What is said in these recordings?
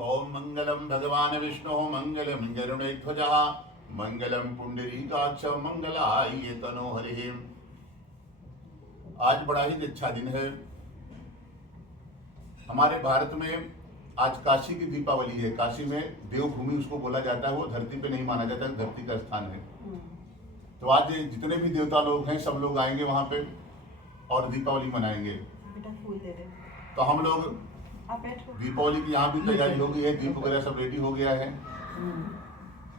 ओम मंगलम भगवान विष्णु मंगलम गरुड़ध्वजः मंगलम पुंडरीकाक्ष मंगलाय तनोहरि। आज बड़ा ही अच्छा दिन है हमारे भारत में। आज काशी की दीपावली है। काशी में देवभूमि उसको बोला जाता है, वो धरती पे नहीं माना जाता, धरती का स्थान है। तो आज जितने भी देवता लोग हैं सब लोग आएंगे वहां पे और दीपावली मनाएंगे। बेटा फूल दे दे। तो हम लोग दीपावली की यहाँ भी तैयारी हो गई है, दीप वगैरह सब रेडी हो गया है।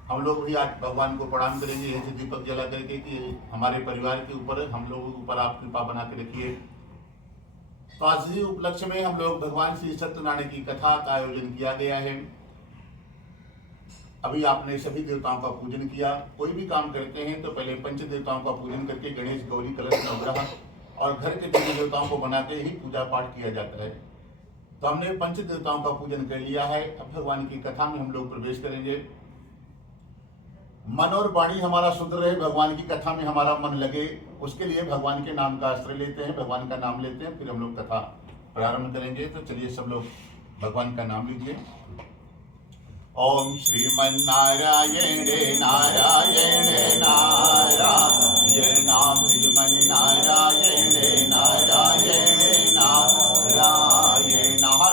हम लोग भी आज भगवान को प्रणाम करेंगे ऐसे दीपक जला करके कि हमारे परिवार के ऊपर, हम लोगों के ऊपर आप कृपा बना के रखिए। तो आज इसी उपलक्ष्य में हम लोग भगवान श्री सत्यनारायण की कथा का आयोजन किया गया है। अभी आपने सभी देवताओं का पूजन किया। कोई भी काम करते हैं तो पहले पंच देवताओं का पूजन करके गणेश, गौरी, कलश, नवग्रह और घर के देवी देवताओं को बना के ही पूजा पाठ किया जाता है। तो हमने पंच देवताओं का पूजन कर लिया है। अब भगवान की कथा में हम लोग प्रवेश करेंगे। मन और वाणी हमारा शुद्ध रहे, भगवान की कथा में हमारा मन लगे, उसके लिए भगवान के नाम का आश्रय लेते हैं, भगवान का नाम लेते हैं, फिर हम लोग कथा प्रारंभ करेंगे। तो चलिए सब लोग भगवान का नाम लीजिए। ओम श्रीमन्नारायण नारायण नारायण नाम श्रीमन्नारायण नारायण नारायण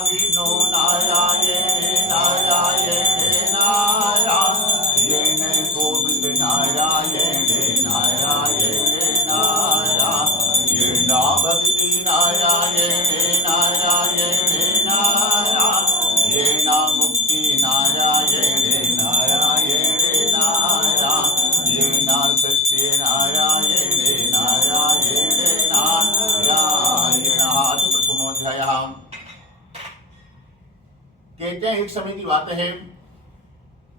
विष्णु नारायण नारायण नारायण गोविंद नारायण नारायण नारायण भक्ति नारायण नारायण नारायण मुक्ति नारायण नारायण नारायण सत्य नारायण नारायण नारायण। हाथ प्रथमोध्याय। कहते हैं एक समय की बात है,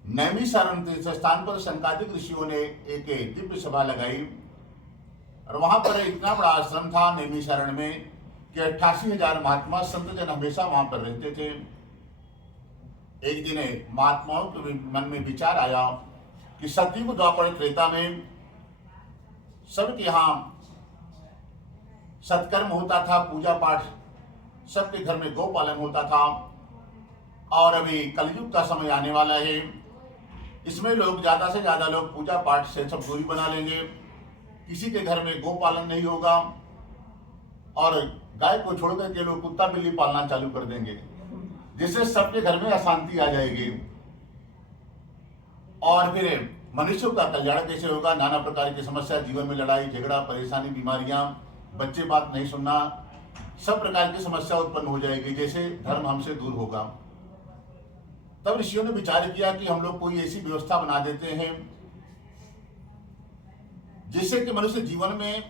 नैमिषारण्य तीर्थ स्थान पर शंकादिक ऋषियों ने एक दिव्य सभा लगाई और वहां पर इतना बड़ा आश्रम था नैमिषारण्य में कि 88,000 महात्मा संत जन हमेशा वहां पर रहते थे। एक दिन महात्माओं के मन में विचार आया कि सतयुग द्वापर त्रेता में सबके यहाँ सत्कर्म होता था, पूजा पाठ, सबके घर में गौपालन होता था। और अभी कलयुग का समय आने वाला है, इसमें लोग ज्यादा से ज्यादा लोग पूजा पाठ से सब दूरी बना लेंगे, किसी के घर में गौपालन नहीं होगा और गाय को छोड़कर के लोग कुत्ता बिल्ली पालना चालू कर देंगे, जिससे सबके घर में अशांति आ जाएगी। और फिर मनुष्यों का कल्याण कैसे होगा? नाना प्रकार की समस्या, जीवन में लड़ाई झगड़ा, परेशानी, बीमारियां, बच्चे बात नहीं सुनना, सब प्रकार की समस्या उत्पन्न हो जाएगी, जैसे धर्म हमसे दूर होगा। तब ऋषियों ने विचार किया कि हम लोग कोई ऐसी व्यवस्था बना देते हैं जिससे कि मनुष्य जीवन में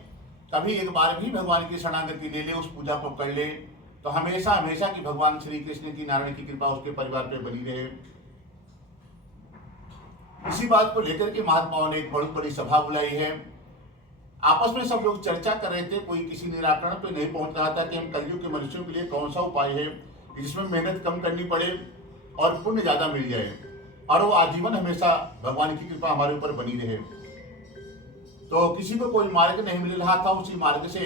कभी एक बार भी भगवान की शरणागति ले ले, उस पूजा को कर ले, तो हमेशा हमेशा की भगवान श्री कृष्ण की, नारायण की कृपा उसके परिवार पे बनी रहे। इसी बात को लेकर के महात्माओं ने एक बहुत बड़ी सभा बुलाई है। आपस में सब लोग चर्चा कर रहे थे, कोई किसी निराकरण पे नहीं पहुंच रहा था कि हम कलयुग के मनुष्यों के लिए कौन सा उपाय है जिसमें मेहनत कम करनी पड़े और पुण्य ज्यादा मिल जाए और वो आजीवन हमेशा भगवान की कृपा हमारे ऊपर बनी रहे। तो किसी को कोई मार्ग नहीं मिल रहा था। उसी मार्ग से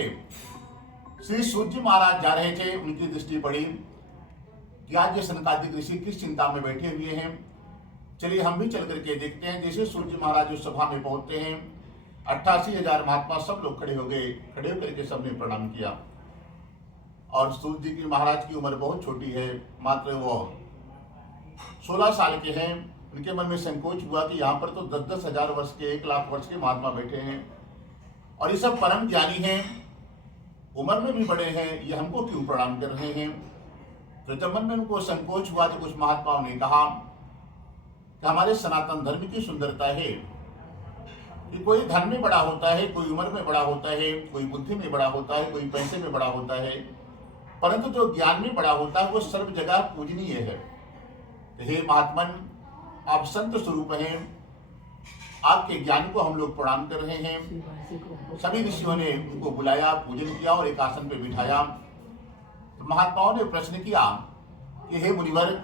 श्री सूर्य महाराज जा रहे थे। उनकी दृष्टि पड़ी कि आज ये सनकादिक ऋषि किस चिंता में बैठे हुए हैं, चलिए हम भी चल करके देखते हैं। जैसे सूर्य महाराज उस सभा में पहुंचते हैं, 88,000 महात्मा सब लोग खड़े हो गए। खड़े होकर के सबने प्रणाम किया और सूर्य जी की महाराज की उम्र बहुत छोटी है, मात्र वो 16 साल के हैं। उनके मन में संकोच हुआ कि यहाँ पर तो 10-10 हजार वर्ष के, 1 लाख वर्ष के महात्मा बैठे हैं और ये सब परम ज्ञानी हैं, उम्र में भी बड़े हैं, ये हमको क्यों प्रणाम कर रहे हैं? तो जब मन में उनको संकोच हुआ तो कुछ महात्माओं ने कहा कि हमारे सनातन धर्म की सुंदरता है कि कोई धन में बड़ा होता है, कोई उम्र में बड़ा होता है, कोई बुद्धि में बड़ा होता है, कोई पैसे में बड़ा होता है, परंतु जो ज्ञान में बड़ा होता है वो सर्व जगह पूजनीय है। हे महात्मन, आप संत स्वरूप हैं, आपके ज्ञान को हम लोग प्रणाम कर रहे हैं। सभी ऋषियों ने उनको बुलाया, पूजन किया और एक आसन पर बिठाया। तो महात्माओं ने प्रश्न किया कि हे मुनिवर,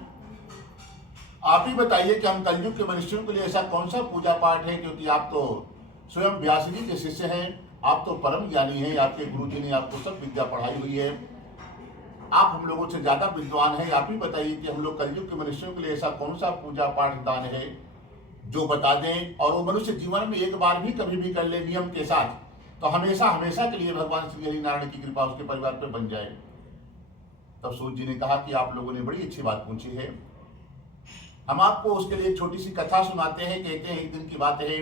आप ही बताइए कि हम कलयुग के मनुष्यों के लिए ऐसा कौन सा पूजा पाठ है, क्योंकि आप तो स्वयं व्यास जी के शिष्य हैं, आप तो परम ज्ञानी हैं, आपके गुरु जी ने आपको सब विद्या पढ़ाई हुई है। आप हम लोगों से ज्यादा विद्वान हैं, आप ही बताइए कि हम लोग कलयुग के मनुष्यों के लिए ऐसा कौन सा पूजा पाठ दान है जो बता दें और वो मनुष्य जीवन में एक बार भी कभी भी कर ले नियम के साथ, तो हमेशा हमेशा के लिए भगवान श्री हरि नारायण की कृपा उसके परिवार पर बन जाए। तब सूत जी ने कहा कि आप लोगों ने बड़ी अच्छी बात पूछी है, हम आपको उसके लिए एक छोटी सी कथा सुनाते हैं। कहते हैं एक दिन की बात है,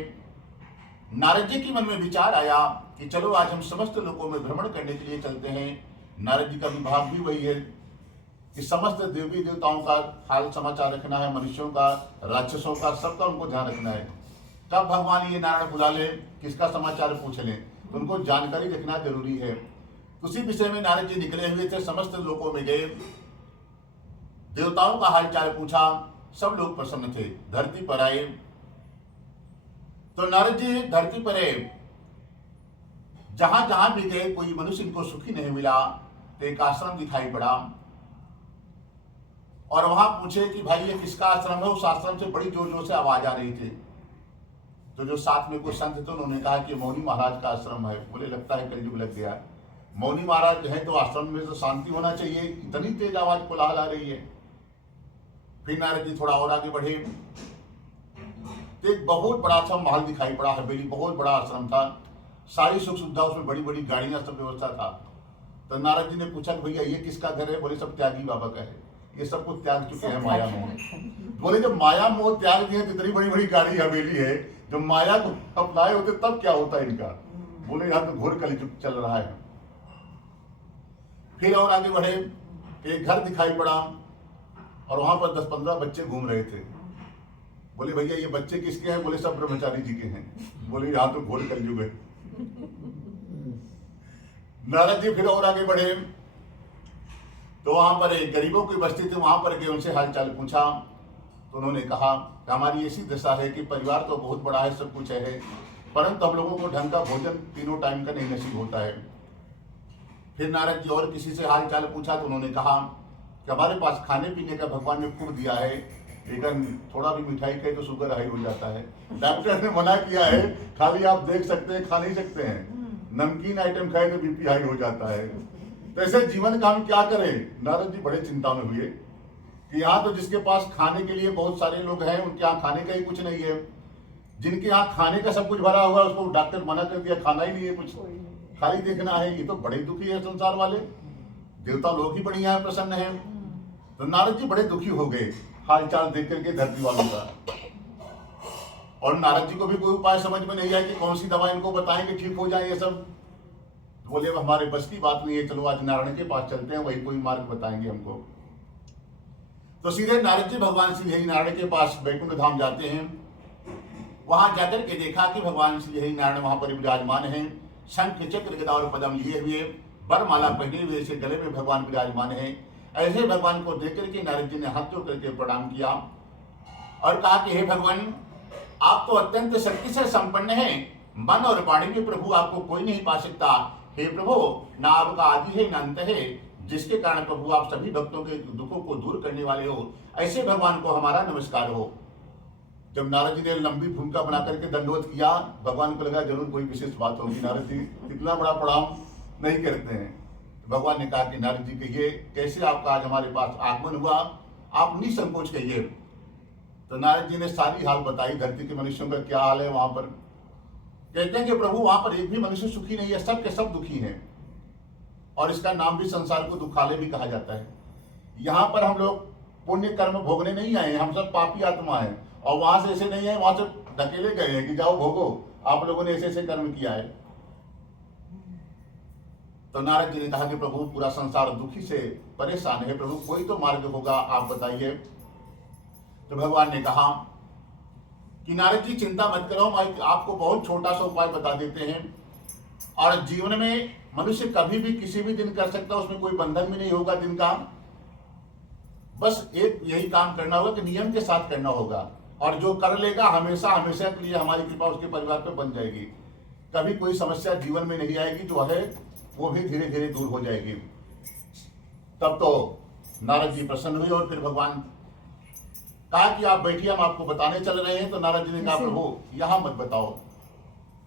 नारद जी के मन में विचार आया कि चलो आज हम समस्त लोगों में भ्रमण करने के लिए चलते हैं। नारद जी का विभाग भी वही है कि समस्त देवी देवताओं का हाल समाचार रखना है, मनुष्यों का, राक्षसों का, सबका उनको ध्यान रखना है। तब भगवान ये नारायण बुला ले, किसका समाचार पूछ लें, तो उनको जानकारी रखना जरूरी है। उसी विषय में नारद जी निकले हुए थे, समस्त लोगों में गए, देवताओं का हालचाल पूछा, सब लोग प्रसन्न थे। धरती पर आए तो नारद जी धरती पर आए, जहां जहां भी गए कोई मनुष्य इनको सुखी नहीं मिला, तो एक आश्रम दिखाई पड़ा और वहां पूछे कि भाई ये किसका आश्रम है। उस आश्रम से बड़ी जोर जोर से आवाज आ रही थी। तो जो साथ में कुछ संत थे उन्होंने कहा कि मौनी महाराज का आश्रम है। बोले लगता है कलयुग लग गया। मौनी महाराज है तो आश्रम में तो शांति होना चाहिए, इतनी तेज आवाज कोलाहल आ रही है। फिर नारद जी थोड़ा और आगे बढ़े तो एक बहुत बड़ा सा महल दिखाई पड़ा, हवेली, बहुत बड़ा आश्रम था, सारी सुख सुविधा उसमें, बड़ी बड़ी गाड़ियां, सब व्यवस्था था। तो नारद जी ने पूछा कि भैया ये किसका घर है। बोले सब त्यागी बाबा का है, ये सब कुछ त्याग चुके हैं माया मोह। बोले जब माया मोह त्याग दिए, इतनी बड़ी बड़ी गाड़ी हवेली है, जब माया को अपनाए होते तब क्या होता है इनका। बोले यहाँ तो घोर कलयुग चल रहा है। फिर और आगे बढ़े, एक घर दिखाई पड़ा और वहां पर 10-15 बच्चे घूम रहे थे। बोले भैया ये बच्चे किसके हैं। बोले सब ब्रह्मचारी जी के हैं। बोले यहाँ तो घोर कलयुग है। नारद जी फिर और आगे बढ़े तो वहां पर एक गरीबों की बस्ती थी, वहां पर गए, उनसे हालचाल पूछा तो उन्होंने कहा कि हमारी ऐसी दशा है कि परिवार तो बहुत बड़ा है, सब कुछ है, परंतु हम लोगों को ढंग का भोजन 3 टाइम का नहीं नसीब होता है। फिर नारद जी और किसी से हालचाल पूछा तो उन्होंने कहा कि हमारे पास खाने पीने का भगवान ने खूब दिया है, लेकिन थोड़ा भी मिठाई खाए तो शुगर हाई हो जाता है। डॉक्टर ने मना किया है, खाली आप देख सकते हैं, खा नहीं सकते हैं, नमकीन आइटम खाए तो बीपी हाई हो जाता है। तो ऐसे जीवन का हम क्या करें। नारद जी बड़े चिंता में हुए कि यहाँ तो जिसके पास खाने के लिए बहुत सारे लोग हैं, उनके यहाँ खाने का ही कुछ नहीं है। जिनके यहाँ खाने का सब कुछ भरा हुआ है उसको डॉक्टर मना कर दिया, खाना ही नहीं है कुछ, खाली देखना है। ये तो बड़े दुखी है संसार वाले, देवता लोग ही बढ़िया है, प्रसन्न है। तो नारद जी बड़े दुखी हो गए हालचाल देख करके धरती वालों का। और नारद जी को भी कोई उपाय समझ में नहीं आया कि कौन सी दवा इनको बताएं कि ठीक हो जाए ये सब। तो बोले अब हमारे बस की बात नहीं है, चलो आज नारायण के पास चलते हैं, वही कोई मार्ग बताएंगे हमको। तो सीधे नारद जी भगवान श्री हरि नारायण के पास वैकुंठ धाम जाते हैं। वहां जाकर के देखा कि भगवान श्री हरि नारायण वहां पर विराजमान है, शंख चक्र गदा और पद्म लिए हुए, वरमाला पहने हुए, से गले में भगवान विराजमान है। ऐसे भगवान को देख करके नारद जी ने हाथ जोड़ करके प्रणाम किया और कहा कि हे भगवान, आप तो अत्यंत शक्ति से संपन्न हैं, मन और वाणी में प्रभु आपको कोई नहीं पा सकता। हे प्रभु, ना आपका आदि है ना अंत है, जिसके कारण प्रभु आप सभी भक्तों के दुखों को दूर करने वाले हो। ऐसे भगवान को हमारा नमस्कार हो। जब नारद जी ने लंबी भूमिका बना करके दंडवत किया, भगवान को लगा जरूर कोई विशेष बात होगी, नारद जी इतना बड़ा प्रणाम नहीं करते हैं। भगवान ने कहा कि नारद जी कहिए कैसे आपका आज हमारे पास आगमन हुआ, आप निसंकोच कहिए। तो नारद जी ने सारी हाल बताई, धरती के मनुष्यों का क्या हाल है वहां पर। कहते हैं कि प्रभु वहां पर एक भी मनुष्य सुखी नहीं है, सब के सब दुखी हैं, और इसका नाम भी संसार को दुखालय भी कहा जाता है। यहाँ पर हम लोग पुण्य कर्म भोगने नहीं आए हैं, हम सब पापी आत्मा हैं, और वहां से ऐसे नहीं है, वहां से धकेले गए हैं कि जाओ भोगो, आप लोगों ने ऐसे ऐसे कर्म किया है। तो नारद जी ने कहा कि प्रभु पूरा संसार दुखी से परेशान है, प्रभु कोई तो मार्ग होगा, आप बताइए। तो भगवान ने कहा कि नारद जी चिंता मत करो, मैं आपको बहुत छोटा सा उपाय बता देते हैं। और जीवन में मनुष्य कभी भी किसी भी दिन कर सकता है, उसमें कोई बंधन भी नहीं होगा दिन का। बस एक यही काम करना होगा कि नियम के साथ करना होगा, और जो कर लेगा हमेशा हमेशा के लिए हमारी कृपा उसके परिवार पर बन जाएगी। कभी कोई समस्या जीवन में नहीं आएगी, जो है वो भी धीरे धीरे दूर हो जाएगी। तब तो नारद जी प्रसन्न हुए और फिर भगवान कहा कि आप बैठिए, हम आपको बताने चल रहे हैं। तो नारद जी ने कहा प्रभु यहाँ मत बताओ,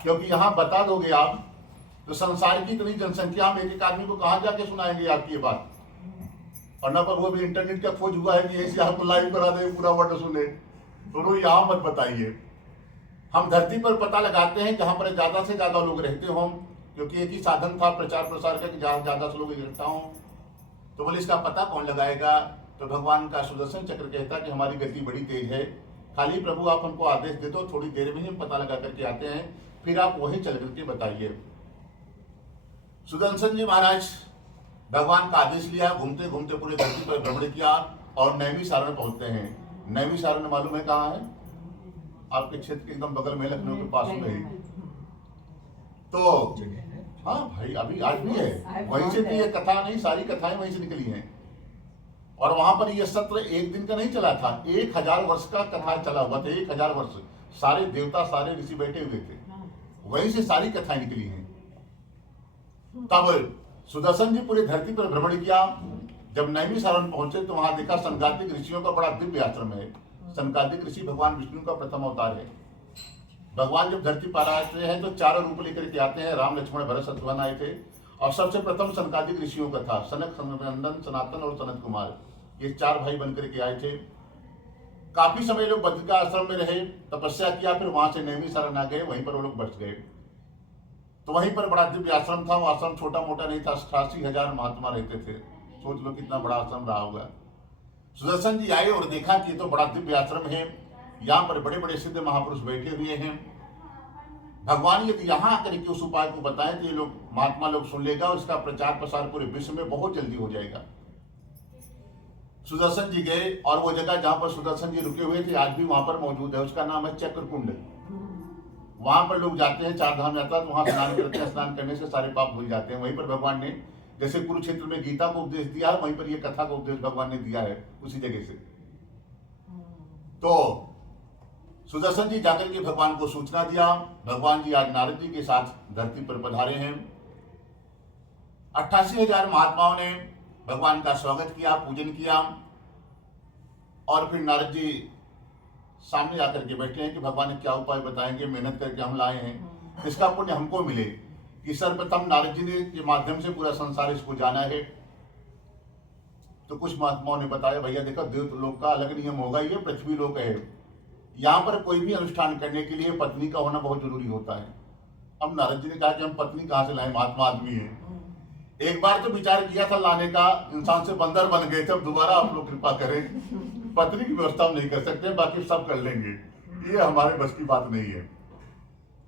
क्योंकि यहाँ बता दोगे आप तो संसार की इतनी जनसंख्या में एक एक आदमी को कहाँ जाके सुनाएंगे आपकी ये बात। और न पर वो भी इंटरनेट का खोज हुआ है कि ऐसे आपको लाइव करा दे, पूरा वर्ड सुने, तो यहाँ मत बताइए। हम धरती पर पता लगाते हैं जहाँ पर ज्यादा से ज्यादा लोग रहते हों, क्योंकि एक ही साधन था प्रचार प्रसार का कि जहाँ ज्यादा से लोग इकट्ठा हों। तो बोले इसका पता कौन लगाएगा? तो भगवान का सुदर्शन चक्र कहता कि हमारी गति बड़ी तेज है, खाली प्रभु आप हमको आदेश दे दो, थोड़ी देर में ही हम पता लगा करके आते हैं, फिर आप वहीं चल करके बताइए। सुदर्शन जी महाराज भगवान का आदेश लिया, घूमते घूमते पूरे धरती पर भ्रमण किया और नैमिषारण्य पहुंचते हैं। नैमिषारण्य मालूम है कहाँ है? आपके क्षेत्र के एकदम बगल में, लखनऊ के पास में ही। तो हाँ भाई, अभी आज भी है, वहीं से भी ये कथा नहीं, सारी कथाएं वहीं से निकली हैं। और वहां पर यह सत्र एक दिन का नहीं चला था, 1000 वर्ष का कथा चला हुआ था। 1000 वर्ष सारे देवता सारे ऋषि बैठे हुए थे, वहीं से सारी कथाएं निकली हैं। तब सुदर्शन जी पूरी धरती पर भ्रमण किया। जब नैमिषारण्य पहुंचे तो वहां देखा सनकादिक ऋषियों का बड़ा दिव्य आश्रम है। सनकादिक ऋषि भगवान विष्णु का प्रथम अवतार है। भगवान जब धरती पर आते हैं तो 4 रूप लेकर के आते हैं। राम लक्ष्मण भरत शत्रुघ्न आए थे और सबसे प्रथम सनकादिक ऋषियों का था। सनक, सनंदन, सनातन और सनत कुमार, ये 4 भाई बनकर के आए थे। काफी समय लोग बद्रिका आश्रम में रहे, तपस्या किया, फिर वहां से नैमिषारण्य आ गए, वहीं पर वो लोग बस गए। तो वहीं पर बड़ा दिव्य आश्रम था। वो आश्रम छोटा मोटा नहीं था, 88,000 महात्मा रहते थे। सोच लो कितना बड़ा आश्रम रहा होगा। सुदर्शन जी आए और देखा कि तो बड़ा दिव्य आश्रम है, यहाँ पर बड़े बड़े सिद्ध महापुरुष बैठे हुए हैं। भगवान यदि यहाँ आकर के उस उपाय को बताएं तो ये लोग महात्मा लोग सुन लेगा और इसका प्रचार प्रसार पूरे विश्व में बहुत जल्दी हो जाएगा। सुदर्शन जी गए और वो जगह जहां पर सुदर्शन जी रुके हुए थे आज भी वहां पर मौजूद है। उसका नाम है चक्रकुंड। वहां पर लोग जाते हैं, 4 धाम यात्रा, तो वहां स्नान करते हैं। स्नान करने से सारे पाप भूल जाते हैं। वहीं पर भगवान ने जैसे कुरुक्षेत्र में गीता को उपदेश दिया है, वहीं पर यह कथा का उपदेश भगवान ने दिया है उसी जगह से। तो सुदर्शन जी जाकर के भगवान को सूचना दिया। भगवान जी आज नारद जी के साथ धरती पर पधारे हैं। 88,000 महात्माओं ने भगवान का स्वागत किया, पूजन किया और फिर नारद जी सामने आकर के बैठे हैं कि भगवान ने क्या उपाय बताएंगे, मेहनत करके हम लाए हैं, इसका पुण्य हमको मिले। कि सर्वप्रथम नारद जी ने के माध्यम से पूरा संसार इसको जाना है। तो कुछ महात्माओं ने बताया भैया देखो देव लोक का अलग नियम होगा, ये पृथ्वी लोक है, यहाँ पर कोई भी अनुष्ठान करने के लिए पत्नी का होना बहुत जरूरी होता है। अब नारद जी ने कहा कि हम पत्नी कहाँ से लाएं, महात्मा आदमी है। एक बार तो विचार किया था लाने का, इंसान से बंदर बन गए थे। अब दोबारा आप लोग कृपा करें, पत्नी की व्यवस्था हम नहीं कर सकते, बाकी सब कर लेंगे, ये हमारे बस की बात नहीं है।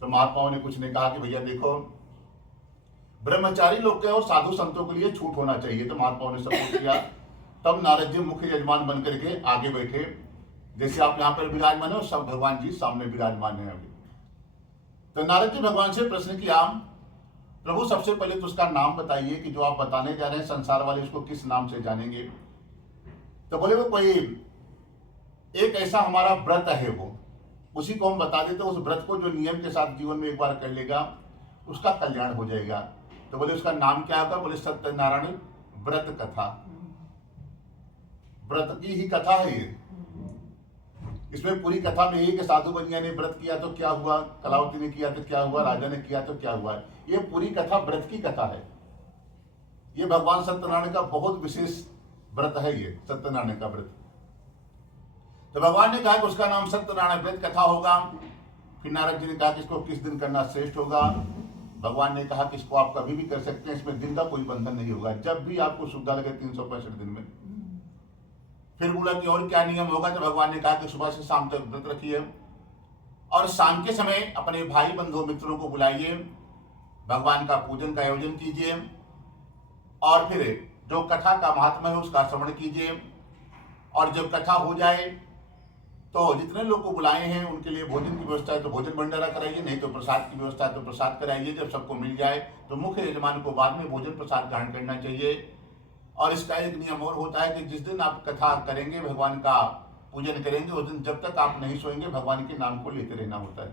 तो महात्माओं ने कुछ ने कहा कि भैया देखो ब्रह्मचारी लोग के और साधु संतों के लिए छूट होना चाहिए। तो महात्माओं ने सपोर्ट किया। तब नारद जी मुख्य यजमान बन करके आगे बैठे, जैसे आप यहाँ पर विराजमान हो, सब भगवान जी सामने विराजमान है अभी। तो नारद जी भगवान से प्रश्न किया, प्रभु सबसे पहले तो उसका नाम बताइए कि जो आप बताने जा रहे हैं संसार वाले उसको किस नाम से जानेंगे। तो बोले वो कोई एक ऐसा हमारा व्रत है, वो उसी को हम बता देते, उस व्रत को जो नियम के साथ जीवन में एक बार कर लेगा उसका कल्याण हो जाएगा। तो बोले उसका नाम क्या होगा? बोले सत्यनारायण व्रत कथा। व्रत की ही कथा है ये। इसमें पूरी कथा में यही कि साधु बनिया ने व्रत किया तो क्या हुआ, कलावती ने किया तो क्या हुआ, राजा ने किया तो क्या हुआ। ये पूरी कथा व्रत की कथा है। ये भगवान सत्यनारायण का बहुत विशेष व्रत है, ये सत्यनारायण का व्रत। तो भगवान ने कहा कि उसका नाम सत्यनारायण व्रत कथा होगा। फिर नारद जी ने कहा कि इसको किस दिन करना श्रेष्ठ होगा। भगवान ने कहा कि इसको आप कभी भी कर सकते हैं, इसमें दिन का कोई बंधन नहीं होगा, जब भी आपको सुविधा लगे 365 दिन में। फिर बोला कि और क्या नियम होगा? तो भगवान ने कहा कि सुबह से शाम तक व्रत रखिए और शाम के समय अपने भाई बंधु मित्रों को बुलाइए, भगवान का पूजन का आयोजन कीजिए और फिर जो कथा का महात्मा है उसका श्रवण कीजिए। और जब कथा हो जाए तो जितने लोग को बुलाए हैं उनके लिए भोजन की व्यवस्था है तो भोजन भंडारा कराइए, नहीं तो प्रसाद की व्यवस्था है तो प्रसाद कराइए। जब सबको मिल जाए तो मुख्य यजमान को बाद में भोजन प्रसाद ग्रहण करना चाहिए। और इसका एक नियम और होता है कि जिस दिन आप कथा करेंगे, भगवान का पूजन करेंगे, उस दिन जब तक आप नहीं सोएंगे भगवान के नाम को लेते रहना होता है।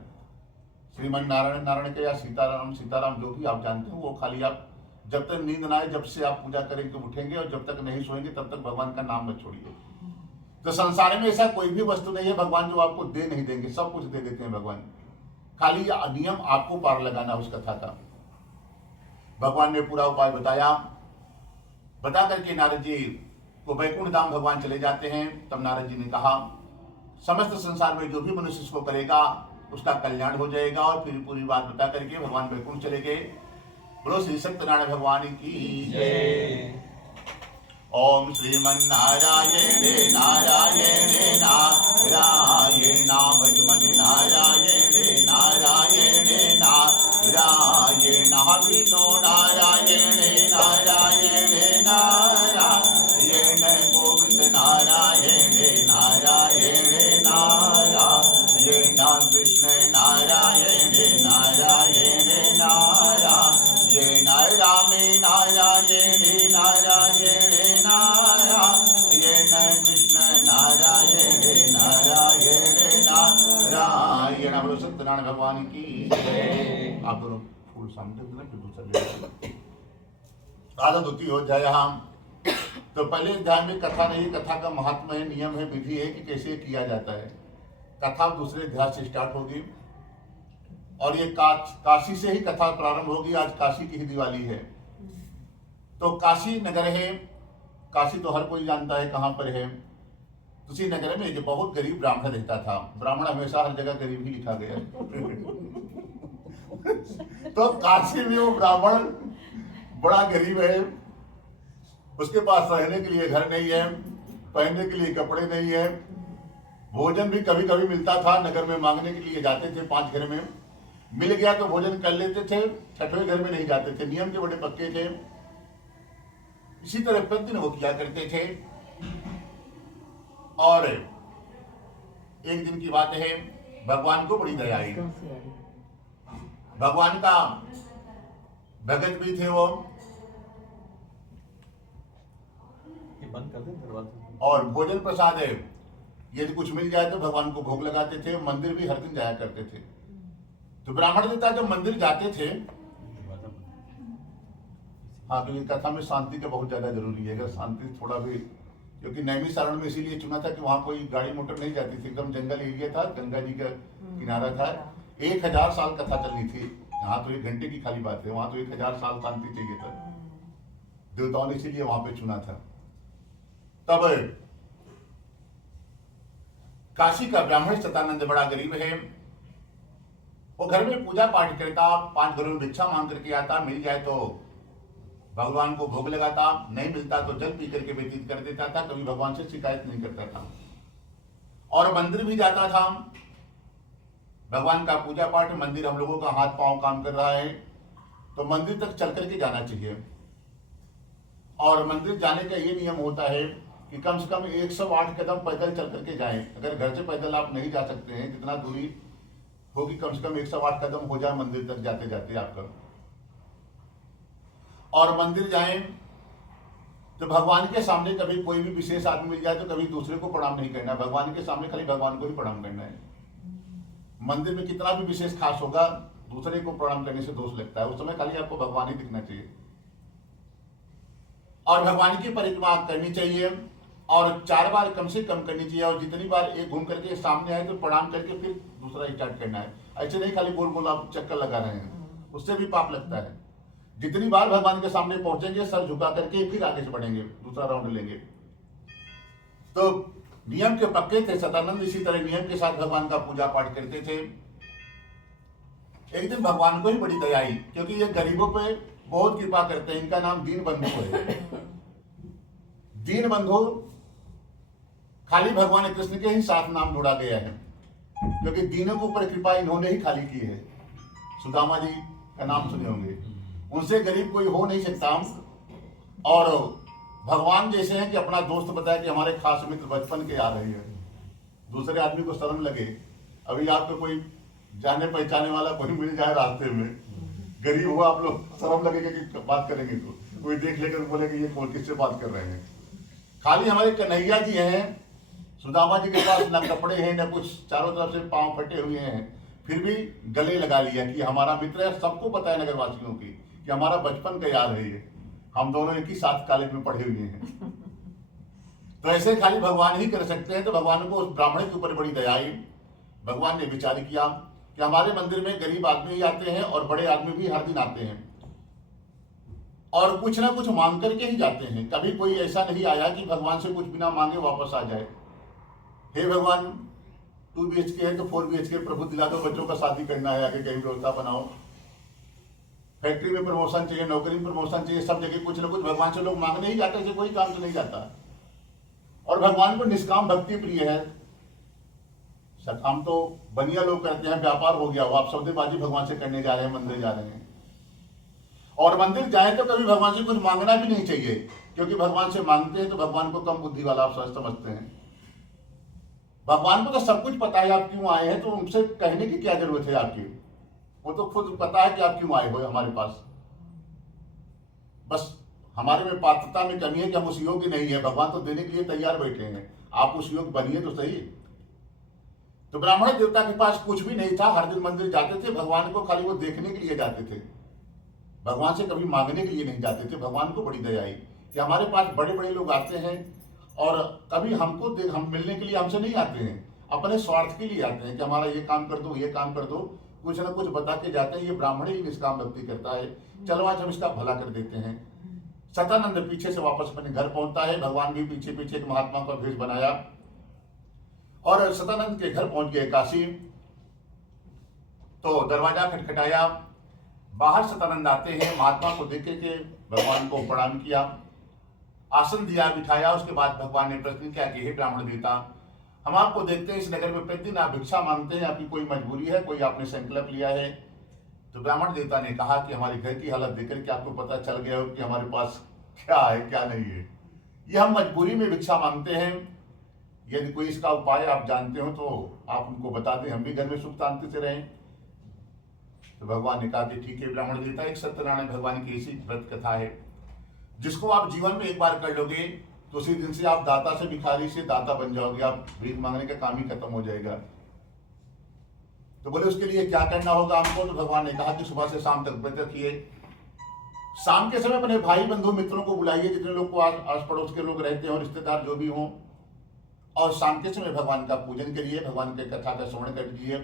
श्रीमन नारायण नारायण के या सीताराम सीताराम जो भी आप जानते हो, वो खाली आप जब तक नींद ना आए, जब से आप पूजा करेंगे उठेंगे और जब तक नहीं सोएंगे तब तक भगवान का नाम मत छोड़िए। तो संसार में ऐसा कोई भी वस्तु नहीं है भगवान जो आपको दे नहीं देंगे, सब कुछ दे देते हैं भगवान। खाली नियम आपको पार लगाना उस कथा का। भगवान ने पूरा उपाय बताया। बता करके नारद जी वो वैकुंठ धाम भगवान चले जाते हैं। तब नारद जी ने कहा समस्त संसार में जो भी मनुष्य इसको करेगा उसका कल्याण हो जाएगा, और फिर पूरी बात बता करके भगवान वैकुंठ चले गए। बोलो श्री सत्यनारायण भगवान की जय। ओम श्रीमन्नारायण नारायण नारायण भजमन नारायण नारायण नारायण विष्णु नारायण नारायण नारायण गोविंद नारायण नारायण नारायण कृष्ण नारायण नारायण नारायण राम नारायण नारायण नारायण कृष्ण नारायण नारायण नारायण। बोलो सत्यनारायण भगवान की जय। आप दोनों फूल सामने देना, फिर दूसरा आधा द्वितीय अध्याय। हम तो पहले अध्याय में कथा नहीं, कथा का महात्मा है, नियम है, विधि है कि कैसे किया जाता है। कथा दूसरे अध्याय से स्टार्ट होगी और ये काशी से ही कथा प्रारंभ होगी। आज काशी की ही दिवाली है। तो काशी नगर है, काशी तो हर कोई जानता है कहाँ पर है। उसी नगर में जो बहुत गरीब ब्राह्मण रहता था। ब्राह्मण हमेशा हर जगह गरीब ही लिखा गया तो काशी में वो ब्राह्मण बड़ा गरीब है। उसके पास रहने के लिए घर नहीं है, पहनने के लिए कपड़े नहीं है, भोजन भी कभी कभी मिलता था। नगर में मांगने के लिए जाते थे, 5 घर में मिल गया तो भोजन कर लेते थे, 6वें घर में नहीं जाते थे। नियम के बड़े पक्के थे। इसी तरह प्रतिदिन वो किया करते थे। और एक दिन की बात है, भगवान को बड़ी दया आई। भगवान का भगत भी थे वो, बंद कर दें दरवाजा। और भोजन प्रसाद है, यदि कुछ मिल जाए तो भगवान को भोग लगाते थे। मंदिर भी हर दिन जाया करते थे। तो ब्राह्मण देवता जब मंदिर जाते थे, हाँ, क्योंकि कथा में शांति का बहुत ज्यादा जरूरी है। अगर शांति थोड़ा भी, क्योंकि नैमिषारण्य में इसीलिए चुना था कि वहां कोई गाड़ी मोटर नहीं जाती थी, एकदम जंगल एरिया था, गंगा जी का किनारा था। 1000 साल कथा चलनी थी। यहाँ तो 1 घंटे की खाली बात है, वहां तो 1000 साल शांति चाहिए था। देवताओं ने इसीलिए वहां पे चुना था। तब काशी का ब्राह्मण सतानंद बड़ा गरीब है। वो घर में पूजा पाठ करता, 5 घरों में भिक्षा मांग करके आता। मिल जाए तो भगवान को भोग लगाता, नहीं मिलता तो जल पी करके व्यतीत कर देता था। कभी भगवान से शिकायत नहीं करता था। और मंदिर भी जाता था। भगवान का पूजा पाठ, मंदिर हम लोगों का हाथ पांव काम कर रहा है तो मंदिर तक चल करके जाना चाहिए। और मंदिर जाने का ये नियम होता है कि कम से कम 108 कदम पैदल चल करके जाएं। अगर घर से पैदल आप नहीं जा सकते हैं, जितना दूरी होगी कम से कम 108 कदम हो जाए मंदिर तक जाते जाते आपका। और मंदिर जाएं तो भगवान के सामने कभी कोई भी विशेष आदमी मिल जाए तो कभी दूसरे को प्रणाम नहीं करना है। भगवान के सामने खाली भगवान को ही प्रणाम करना है। मंदिर में कितना भी विशेष खास होगा, दूसरे को प्रणाम करने से दोष लगता है। उस समय खाली आपको भगवान ही दिखना चाहिए। और भगवान की परिक्रमा करनी चाहिए, और 4 बार कम से कम करनी चाहिए। और जितनी बार एक घूम करके सामने आए तो प्रणाम करके फिर दूसरा स्टार्ट करना है। ऐसे नहीं खाली गोल गोल आप चक्कर लगा रहे हैं, उससे भी पाप लगता है। जितनी बार भगवान के सामने पहुंचेंगे, सर झुका करके फिर आगे से बढ़ेंगे, दूसरा राउंड लेंगे। तो नियम के पक्के थे सदानंद। इसी तरह नियम के साथ भगवान का पूजा पाठ करते थे। एक दिन भगवान को ही बड़ी दया आई, क्योंकि ये गरीबों पे बहुत कृपा करते हैं। इनका नाम दीन बंधु है। दीन बंधु खाली भगवान कृष्ण के ही साथ नाम जोड़ा गया है, क्योंकि दीनों के ऊपर कृपा इन्होंने ही खाली की है। सुदामा जी का नाम सुने होंगे, उनसे गरीब कोई हो नहीं सकता। और भगवान जैसे हैं कि अपना दोस्त बताया कि हमारे खास मित्र बचपन के आ रहे हैं। दूसरे आदमी को शर्म लगे, अभी आपको कोई जाने पहचाने वाला कोई मिल जाए रास्ते में, गरीब हुआ, आप लोग शर्म लगेगा कि बात करेंगे तो कोई देख लेकर बोलेगा ये कौन, किससे बात कर रहे हैं। खाली हमारे कन्हैया जी हैं, सुदामा जी के पास ना कपड़े हैं ना कुछ, चारों तरफ से पांव फटे हुए हैं, फिर भी गले लगा लिया कि हमारा मित्र है। सबको पता है नगरवासियों की कि हमारा बचपन का याद है ये, हम दोनों एक ही साथ कॉलेज में पढ़े हुए हैं। तो ऐसे खाली भगवान ही कर सकते हैं। तो भगवान को उस ब्राह्मण के ऊपर बड़ी दया आई। भगवान ने विचार किया कि हमारे मंदिर में गरीब आदमी ही आते हैं और बड़े आदमी भी हर दिन आते हैं। और कुछ ना कुछ मांग करके ही जाते हैं। कभी कोई ऐसा नहीं आया कि भगवान से कुछ बिना मांगे वापस आ जाए। हे भगवान 2 BHK है तो 4 BHK प्रभु दिला दो, बच्चों का शादी करना है, आगे कहीं व्यवस्था बनाओ। फैक्ट्री में प्रमोशन चाहिए, नौकरी में प्रमोशन चाहिए, सब जगह कुछ ना कुछ भगवान से लोग मांगने ही जाते हैं, कोई काम तो नहीं जाता। और भगवान को निष्काम भक्ति प्रिय है। सकाम तो बनिया लोग करते हैं, व्यापार हो गया, वो आप सौदेबाजी भगवान से करने जा रहे हैं, मंदिर जा रहे हैं। और मंदिर जाए तो कभी भगवान से कुछ मांगना भी नहीं चाहिए, क्योंकि भगवान से मांगते हैं तो भगवान को कम बुद्धि वाला आप समझते हैं। भगवान को तो सब कुछ पता है आप क्यों आए हैं, तो उनसे कहने की क्या जरूरत है आपकी। वो तो खुद पता है कि आप क्यों आए हो हमारे पास। बस हमारे में पात्रता में कमी है कि हम उस योग्य नहीं है। भगवान तो देने के लिए तैयार बैठे हैं, आप उस योग्य बनिए तो सही। तो ब्राह्मण देवता के पास कुछ भी नहीं था, हर दिन मंदिर जाते थे, भगवान को खाली वो देखने के लिए जाते थे, भगवान से कभी मांगने के लिए नहीं जाते थे। भगवान को बड़ी दया आई कि हमारे पास बड़े बड़े लोग आते हैं और कभी हमको हम मिलने के लिए हमसे नहीं आते हैं, अपने स्वार्थ के लिए आते हैं कि हमारा ये काम कर दो, ये काम कर दो, कुछ ना कुछ बता के जाते हैं। ये ब्राह्मण ही निष्काम भक्ति करता है, चलो आज हम इसका भला कर देते हैं। सतानंद पीछे से वापस अपने घर पहुंचता है, भगवान भी पीछे पीछे एक महात्मा का भेष बनाया और सतानंद के घर पहुंच गए काशी। तो दरवाजा खटखटाया, बाहर सतानंद आते हैं, महात्मा को देख के भगवान को प्रणाम किया, आसन दिया, बिठाया। उसके बाद भगवान ने प्रश्न किया कि हे ब्राह्मण देवता, हम आपको देखते हैं इस नगर में प्रतिदिन आप भिक्षा मांगते हैं, आपकी कोई मजबूरी है, कोई आपने संकल्प लिया है? तो ब्राह्मण देवता ने कहा कि हमारे घर की हालत देखकर के आपको पता चल गया हो कि हमारे पास क्या है क्या नहीं है, ये हम मजबूरी में भिक्षा मांगते हैं। यदि कोई इसका उपाय आप जानते हो तो आप उनको बता दें, हम भी घर में सुख शांति से रहें। तो भगवान ने कहा कि ठीक है ब्राह्मण देवता, एक सत्यनारायण भगवान की ऐसी व्रत कथा है जिसको आप जीवन में एक बार कर लोगे तो उसी दिन से आप दाता से भिखारी से दाता बन जाओगे, आप भीख मांगने का काम ही खत्म हो जाएगा। तो बोले उसके लिए क्या करना होगा हमको? तो भगवान ने कहा कि सुबह से शाम तक व्रत रखिए, शाम के समय अपने भाई बंधु मित्रों को बुलाइए, जितने लोग को आस पड़ोस के लोग रहते हो, रिश्तेदार जो भी हों, और शाम के समय भगवान का पूजन करिए, भगवान के कथा का श्रवण कर लीजिए।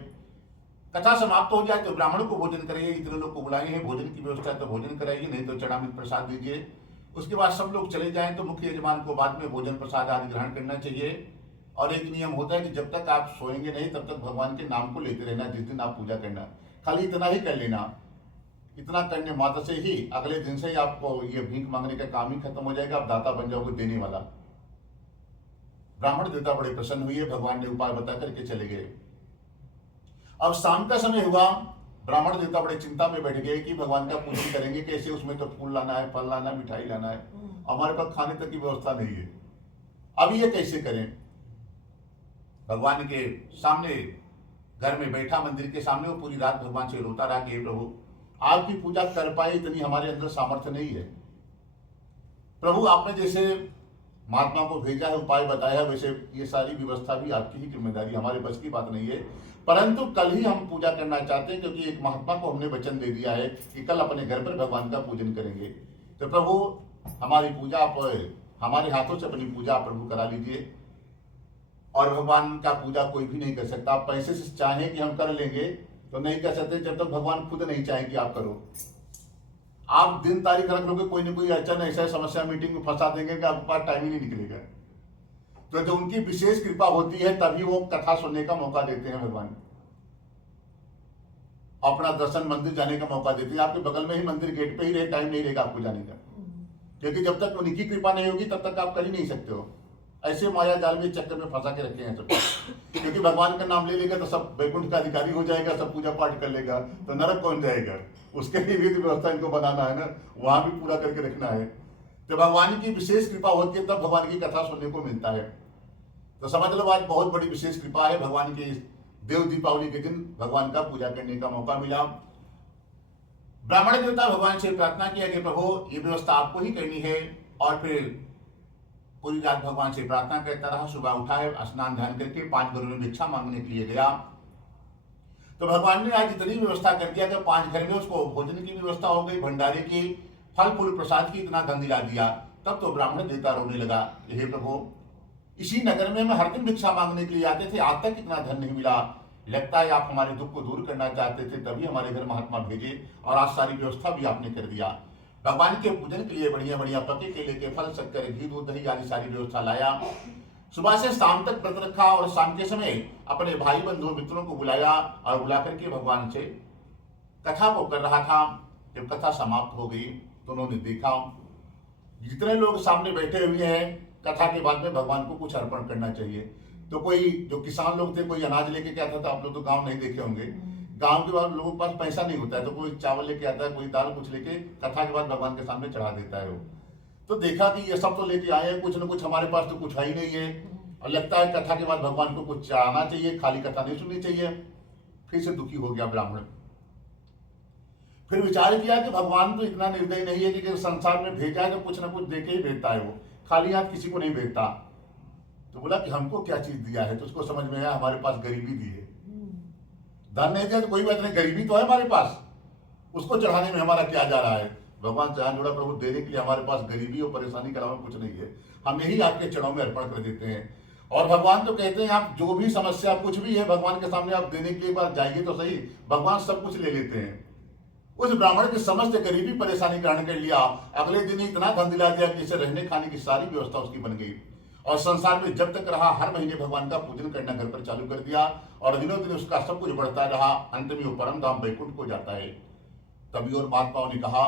कथा समाप्त हो जाए तो ब्राह्मणों को भोजन कराइए, इतने लोग को बुलाइए, भोजन की व्यवस्था है तो भोजन कराइए, नहीं तो चढ़ामित प्रसाद दीजिए। उसके बाद सब लोग चले जाएं तो मुख्य यजमान को बाद में भोजन प्रसाद आदि ग्रहण करना चाहिए। और एक नियम होता है कि जब तक आप सोएंगे नहीं तब तक भगवान के नाम को लेते रहना, जिस दिन आप पूजा करना, खाली इतना ही कर लेना। इतना करने मात्र से ही अगले दिन से ही आपको ये भीख मांगने का काम ही खत्म हो जाएगा, आप दाता बन जाओगे, देने वाला। ब्राह्मण देवता बड़े प्रसन्न हुए, भगवान ने उपाय बता करके चले गए। अब शाम का समय हुआ, ब्राह्मण देवता बड़े चिंता में बैठ गए कि भगवान का पूजन करेंगे कैसे, उसमें तो फूल लाना है, फल लाना है, मिठाई लाना है, हमारे पास खाने तक की व्यवस्था नहीं है, अब ये कैसे करें। भगवान के सामने घर में बैठा मंदिर के सामने वो पूरी रात भगवान से रोता रहा कि प्रभु आपकी पूजा कर पाए इतनी हमारे अंदर सामर्थ्य नहीं है। प्रभु आपने जैसे महात्मा को भेजा है, उपाय बताया है, वैसे ये सारी व्यवस्था भी आपकी ही जिम्मेदारी, हमारे बस की बात नहीं है। परंतु कल ही हम पूजा करना चाहते हैं, क्योंकि एक महात्मा को हमने वचन दे दिया है कि कल अपने घर पर भगवान का पूजन करेंगे। तो प्रभु हमारी पूजा आप हमारे हाथों से अपनी पूजा प्रभु करा लीजिए। और भगवान का पूजा कोई भी नहीं कर सकता। आप पैसे से चाहें कि हम कर लेंगे तो नहीं कर सकते जब तक भगवान खुद नहीं चाहे कि आप करो। आप दिन तारीख रख लोगे, कोई ना कोई अड़चन ऐसा समस्या मीटिंग में फंसा देंगे कि आपके पास टाइम ही नहीं निकलेगा। तो जो उनकी विशेष कृपा होती है तभी वो कथा सुनने का मौका देते हैं भगवान, अपना दर्शन मंदिर जाने का मौका देते हैं। आपके बगल में ही मंदिर गेट पे ही रहे, टाइम नहीं रहेगा आपको जाने का, क्योंकि जब तक उनकी कृपा नहीं होगी तब तक आप कर ही नहीं सकते हो। ऐसे माया जाल में चक्कर में फंसा के रखे हैं सब, क्योंकि भगवान का नाम ले लेगा तो सब वैकुंठ का अधिकारी हो जाएगा, सब पूजा पाठ कर लेगा, तो नरक कौन जाएगा। उसके लिए भी व्यवस्था इनको बनाना है ना, वहां भी पूरा करके रखना है। तो भगवान की विशेष कृपा होती है तब भगवान की कथा सुनने को मिलता है। तो समझ लो आज बहुत बड़ी विशेष कृपा है, भगवान के देव दीपावली के दिन भगवान का पूजा करने का मौका मिला। ब्राह्मण देवता भगवान से प्रार्थना किया कि प्रभु ये व्यवस्था आपको ही करनी है। और फिर पूरी रात भगवान से प्रार्थना करता रहा। सुबह उठा है, स्नान ध्यान करके 5 घरों में भिक्षा मांगने के लिए गया। तो भगवान ने आज इतनी व्यवस्था कर दिया कि 5 घर में उसको भोजन की व्यवस्था हो गई, भंडारे की, फल फूल प्रसाद की, इतना धन दिला दिया। तब तो ब्राह्मण देवता रोने लगा, हे प्रभु इसी नगर में मैं हर दिन भिक्षा मांगने के लिए आते थे, आज तक इतना धन नहीं मिला। लगता है आप हमारे दुख को दूर करना चाहते थे, तभी हमारे घर महात्मा भेजे और आज सारी व्यवस्था भी आपने कर दिया। भगवान के पूजन के लिए बढ़िया बढ़िया पके केले के फल, शक्कर, घी, दूध, दही आदि सारी व्यवस्था लाया। सुबह से शाम तक व्रत रखा और शाम के समय अपने भाई बंधु मित्रों को बुलाया और बुला करके भगवान से कथा को कर रहा था। जब कथा समाप्त हो गई तो उन्होंने देखा जितने लोग सामने बैठे हुए हैं, कथा के बाद में भगवान को कुछ अर्पण करना चाहिए। तो कोई जो किसान लोग थे, कोई अनाज लेके क्या था, आप लोग तो गांव नहीं देखे होंगे, गांव के बाद लोगों के पास पैसा नहीं होता है तो कोई चावल लेके आता है, कोई दाल कुछ लेके कथा के बाद भगवान के सामने चढ़ा देता है वो। तो देखा कि ये सब तो लेके आए हैं, कुछ ना कुछ, हमारे पास तो कुछ है ही नहीं है, और लगता है कथा के बाद भगवान को कुछ चढ़ाना चाहिए, खाली कथा नहीं सुननी चाहिए। फिर से दुखी हो गया ब्राह्मण। फिर विचार किया कि भगवान तो इतना निर्दयी नहीं है कि संसार में भेजा है तो कुछ ना कुछ देके ही भेजता है, वो खाली हाथ किसी को नहीं भेजता। तो बोला कि हमको क्या चीज दिया है, तो उसको समझ में आया हमारे पास गरीबी दी है। धन नहीं दिया तो कोई बात नहीं, गरीबी तो है हमारे पास, उसको चढ़ाने में हमारा क्या जा रहा है। भगवान से हाथ जोड़ा, प्रभु देने के लिए हमारे पास गरीबी और परेशानी के अलावा कुछ नहीं है, हम यही आपके चरणों में अर्पण कर देते हैं। और भगवान तो कहते हैं आप जो भी समस्या कुछ भी है भगवान के सामने आप देने के लिए एक बार जाइए तो सही, भगवान सब कुछ ले लेते हैं। उस ब्राह्मण की समस्त गरीबी परेशानी ग्रहण कर लिया। अगले दिन इतना धन दिला दिया कि इसे रहने खाने की सारी व्यवस्था उसकी बन गई, और संसार में जब तक रहा हर महीने भगवान का पूजन करना घर पर चालू कर दिया, और दिनों दिन उसका सब कुछ बढ़ता रहा। अंत में वो परम धाम वैकुंठ को जाता है। तभी और महात्माओं ने कहा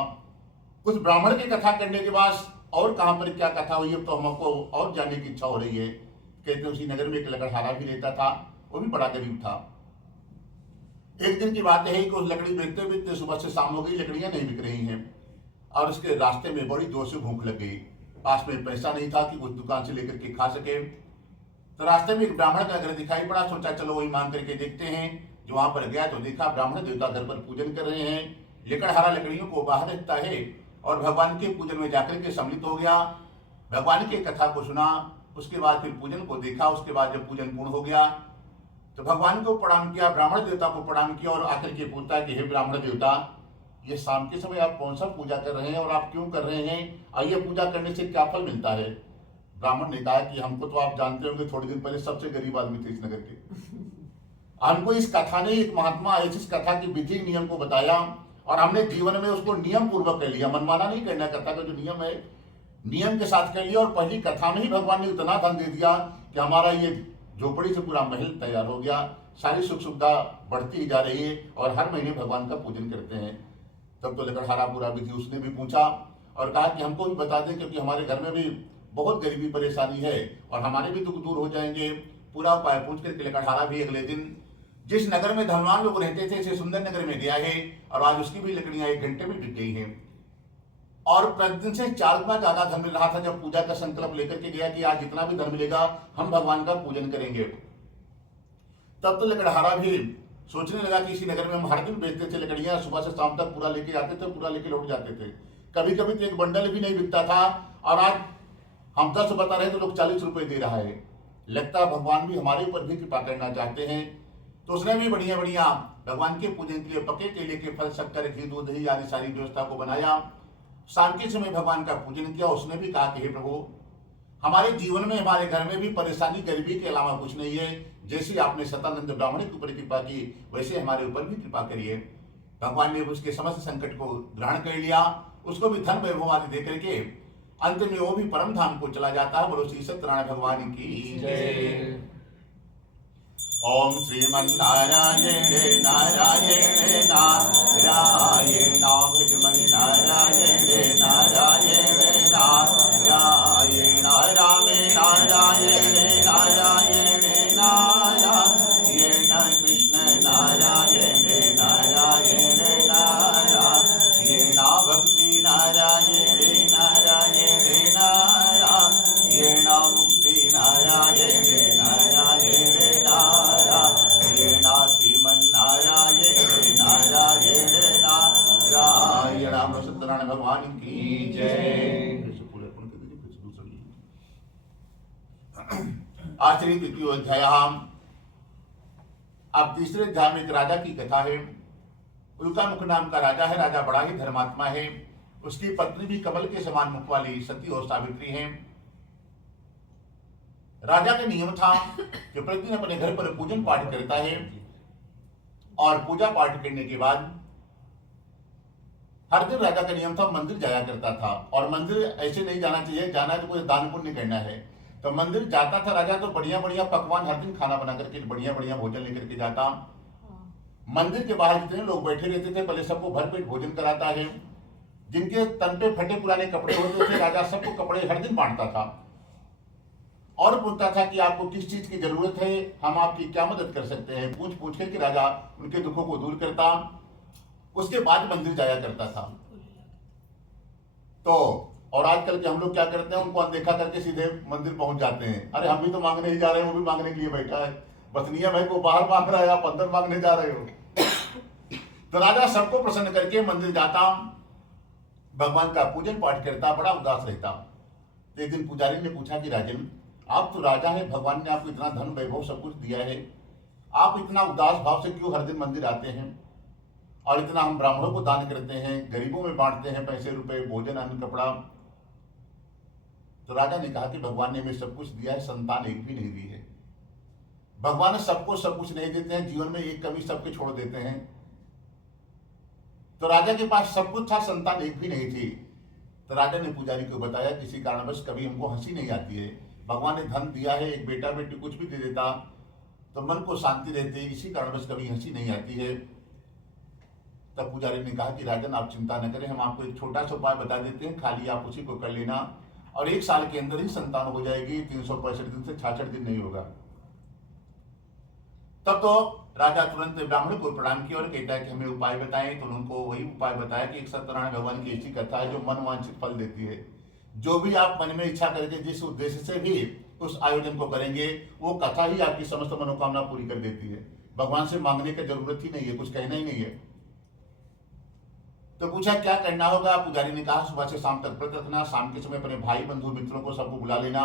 उस ब्राह्मण की कथा करने के बाद और कहां पर क्या कथा हुई है तो हमको और जानने की इच्छा हो रही है। कहते उसी नगर में एक लकड़हारा भी रहता था, वो भी बड़ा गरीब था। एक दिन की बात है कि उस लकड़ी बेचते बेचते सुबह से शाम हो गई, लकड़ियां नहीं बिक रही हैं, और उसके रास्ते में बड़ी जोर से भूख लग गई। पास में पैसा नहीं था कि उस दुकान से लेकर के खा सके। तो रास्ते में एक ब्राह्मण का घर दिखाई पड़ा, सोचा चलो वही मांग करके देखते हैं। जो वहां पर गया तो देखा ब्राह्मण देवता घर पर पूजन कर रहे हैं, लकड़हारा लकड़ियों को बाहर रखता है, और भगवान के पूजन में जाकर के सम्मिलित हो गया। भगवान की कथा को सुना, उसके बाद फिर पूजन को देखा। उसके बाद जब पूजन पूर्ण हो गया तो भगवान को प्रणाम किया, ब्राह्मण देवता को प्रणाम किया, और आकर के पूछता है कि हे ब्राह्मण देवता, ये शाम के समय आप कौन सा पूजा कर रहे हैं और आप क्यों कर रहे हैं, और ये पूजा करने से क्या फल मिलता है। ब्राह्मण ने कहा कि हमको तो आप जानते होंगे थोड़े दिन पहले सबसे गरीब आदमी थे इस नगर के, हमको इस कथा ने एक महात्मा इस कथा की विधि नियम को बताया, और हमने जीवन में उसको नियम पूर्वक कर लिया, मनमाना नहीं करना। कथा का जो नियम है नियम के साथ कर लिया, और पहली कथा में ही भगवान ने इतना धन दे दिया कि हमारा ये झोपड़ी से पूरा महल तैयार हो गया, सारी सुख सुविधा बढ़ती ही जा रही है, और हर महीने भगवान का पूजन करते हैं। तब तो लकड़हारा पूरा विधि उसने भी पूछा और कहा कि हमको भी बता दें, क्योंकि हमारे घर में भी बहुत गरीबी परेशानी है और हमारे भी दुख दूर हो जाएंगे। पूरा उपाय पूछ करके लकड़हारा भी अगले दिन जिस नगर में धनवान लोग रहते थे ऐसे सुंदर नगर में गया है, और आज उसकी भी लकड़ियां 1 घंटे में बिक गई हैं। और प्रतिदिन से 4 गुना ज्यादा धन मिल रहा था। जब पूजा का संकल्प लेकर के गया कि आज जितना भी धन मिलेगा हम भगवान का पूजन करेंगे, तब तो लकड़हारा भी सोचने लगा कि इसी नगर में हम हर दिन बेचते थे लकड़ियां, सुबह से शाम तक पूरा लेके आते थे, पूरा लेके लौट जाते थे, कभी कभी तो एक बंडल भी नहीं बिकता था, और आज हम 10 बता रहे तो लोग 40 रुपए दे रहा है। लगता है भगवान भी हमारे ऊपर भी कृपा करना चाहते हैं। तो उसने भी बढ़िया बढ़िया भगवान के पूजन के लिए पके केले के फल, शक्कर, घी, दूध, दही आदि सारी व्यवस्था को बनाया। शाम के समय भगवान का पूजन किया। उसने भी कहा कि हे प्रभु, हमारे जीवन में हमारे घर में भी परेशानी गरीबी के अलावा कुछ नहीं है, जैसे आपने सतानंद ब्राह्मण के ऊपर कृपा की वैसे हमारे ऊपर भी कृपा करिए। भगवान ने उसके समस्त संकट को ग्रहण कर लिया, उसको भी धन वैभव आदि दे करके अंत में वो भी परम धाम को चला जाता है। बोलो श्री सत्यनारायण भगवान की जय। ओम श्रीमन्नारायण नारायण नारायण भजमन नारायण नारायण नारायण राम नारायण नारायण नारायण कृष्ण नारायण नारायण नारायण भक्ति नारायण नारायण नारायण मुक्ति नारायण नारायण सत्यनारायण भगवान की जय। आश्चर्य तृतीय अध्याय। अब तीसरे अध्याय में एक राजा की कथा है। उल्कामुख नाम का राजा है। राजा बड़ा ही धर्मात्मा है। उसकी पत्नी भी कमल के समान मुख वाली सती और सावित्री है। राजा का नियम था कि प्रतिदिन अपने घर पर पूजन पाठ करता है, और पूजा पाठ करने के बाद हर दिन राजा का नियम था मंदिर जाया करता था, और मंदिर ऐसे नहीं जाना चाहिए, जाना है तो कोई दान पुण्य करना है। तो मंदिर जाता था राजा तो बढ़िया बढ़िया पकवान हर दिन खाना बना करके बढ़िया बढ़िया भोजन लेकर के जाता। मंदिर के बाहर जितने लोग बैठे रहते थे पहले सबको भरपेट भोजन कराता है। जिनके तन पे फटे पुराने कपड़े होते थे राजा सबको कपड़े हर दिन बांटता था, और पूछता था कि आपको किस चीज की जरूरत है, हम आपकी क्या मदद कर सकते हैं। पूछ पूछ करके राजा उनके दुखों को दूर करता। उसके बाद मंदिर जाया करता था। तो और आजकल के हम लोग क्या करते हैं, उनको अनदेखा करके सीधे मंदिर पहुंच जाते हैं। अरे हम भी तो मांगने ही जा रहे हैं, वो भी मांगने के लिए बैठा है, बस नियम है को बाहर मांग रहा है, आप अंदर मांगने जा रहे हो। तो राजा सबको प्रसन्न करके मंदिर जाता, भगवान का पूजन पाठ करता, बड़ा उदास रहता। तो एक दिन पुजारी ने पूछा कि राजन, आप तो राजा है, भगवान ने आपको इतना धन वैभव सब कुछ दिया है, आप इतना उदास भाव से क्यों हर दिन मंदिर आते हैं, और इतना हम ब्राह्मणों को दान करते हैं, गरीबों में बांटते हैं पैसे रुपए, भोजन, अन्न, कपड़ा। तो राजा ने कहा कि भगवान ने हमें सब कुछ दिया है, संतान एक भी नहीं दी है। भगवान सबको सब कुछ नहीं देते हैं, जीवन में एक कमी सबके छोड़ देते हैं। तो राजा के पास सब कुछ था, संतान एक भी नहीं थी। तो राजा ने पुजारी को बताया, किसी कारणवश कभी हमको हंसी नहीं आती है, भगवान ने धन दिया है, एक बेटा बेटी कुछ भी दे देता तो मन को शांति रहती है, इसी कारणवश कभी हंसी नहीं आती है। तब पुजारी ने कहा कि राजन आप चिंता न करें, हम आपको एक छोटा सा उपाय बता देते हैं, खाली आप उसी को कर लेना और 1 साल के अंदर ही संतान हो जाएगी, 365 दिन से 66 दिन नहीं होगा। तब तो राजा तुरंत ब्राह्मण को प्रणाम किया और कहता है कि हमें उपाय बताएं। तो उनको वही उपाय बताया कि एक सत्यनारायण भगवान की ऐसी कथा है जो मन वांछित फल देती है। जो भी आप मन में इच्छा करके जिस उद्देश्य से भी उस आयोजन को करेंगे, वो कथा ही आपकी समस्त मनोकामना पूरी कर देती है। भगवान से मांगने की जरूरत ही नहीं है, कुछ कहना ही नहीं है। तो पूछा क्या करना होगा। पुजारी ने कहा सुबह से शाम तक व्रत रखना, शाम के समय अपने भाई बंधु मित्रों को सबको बुला लेना,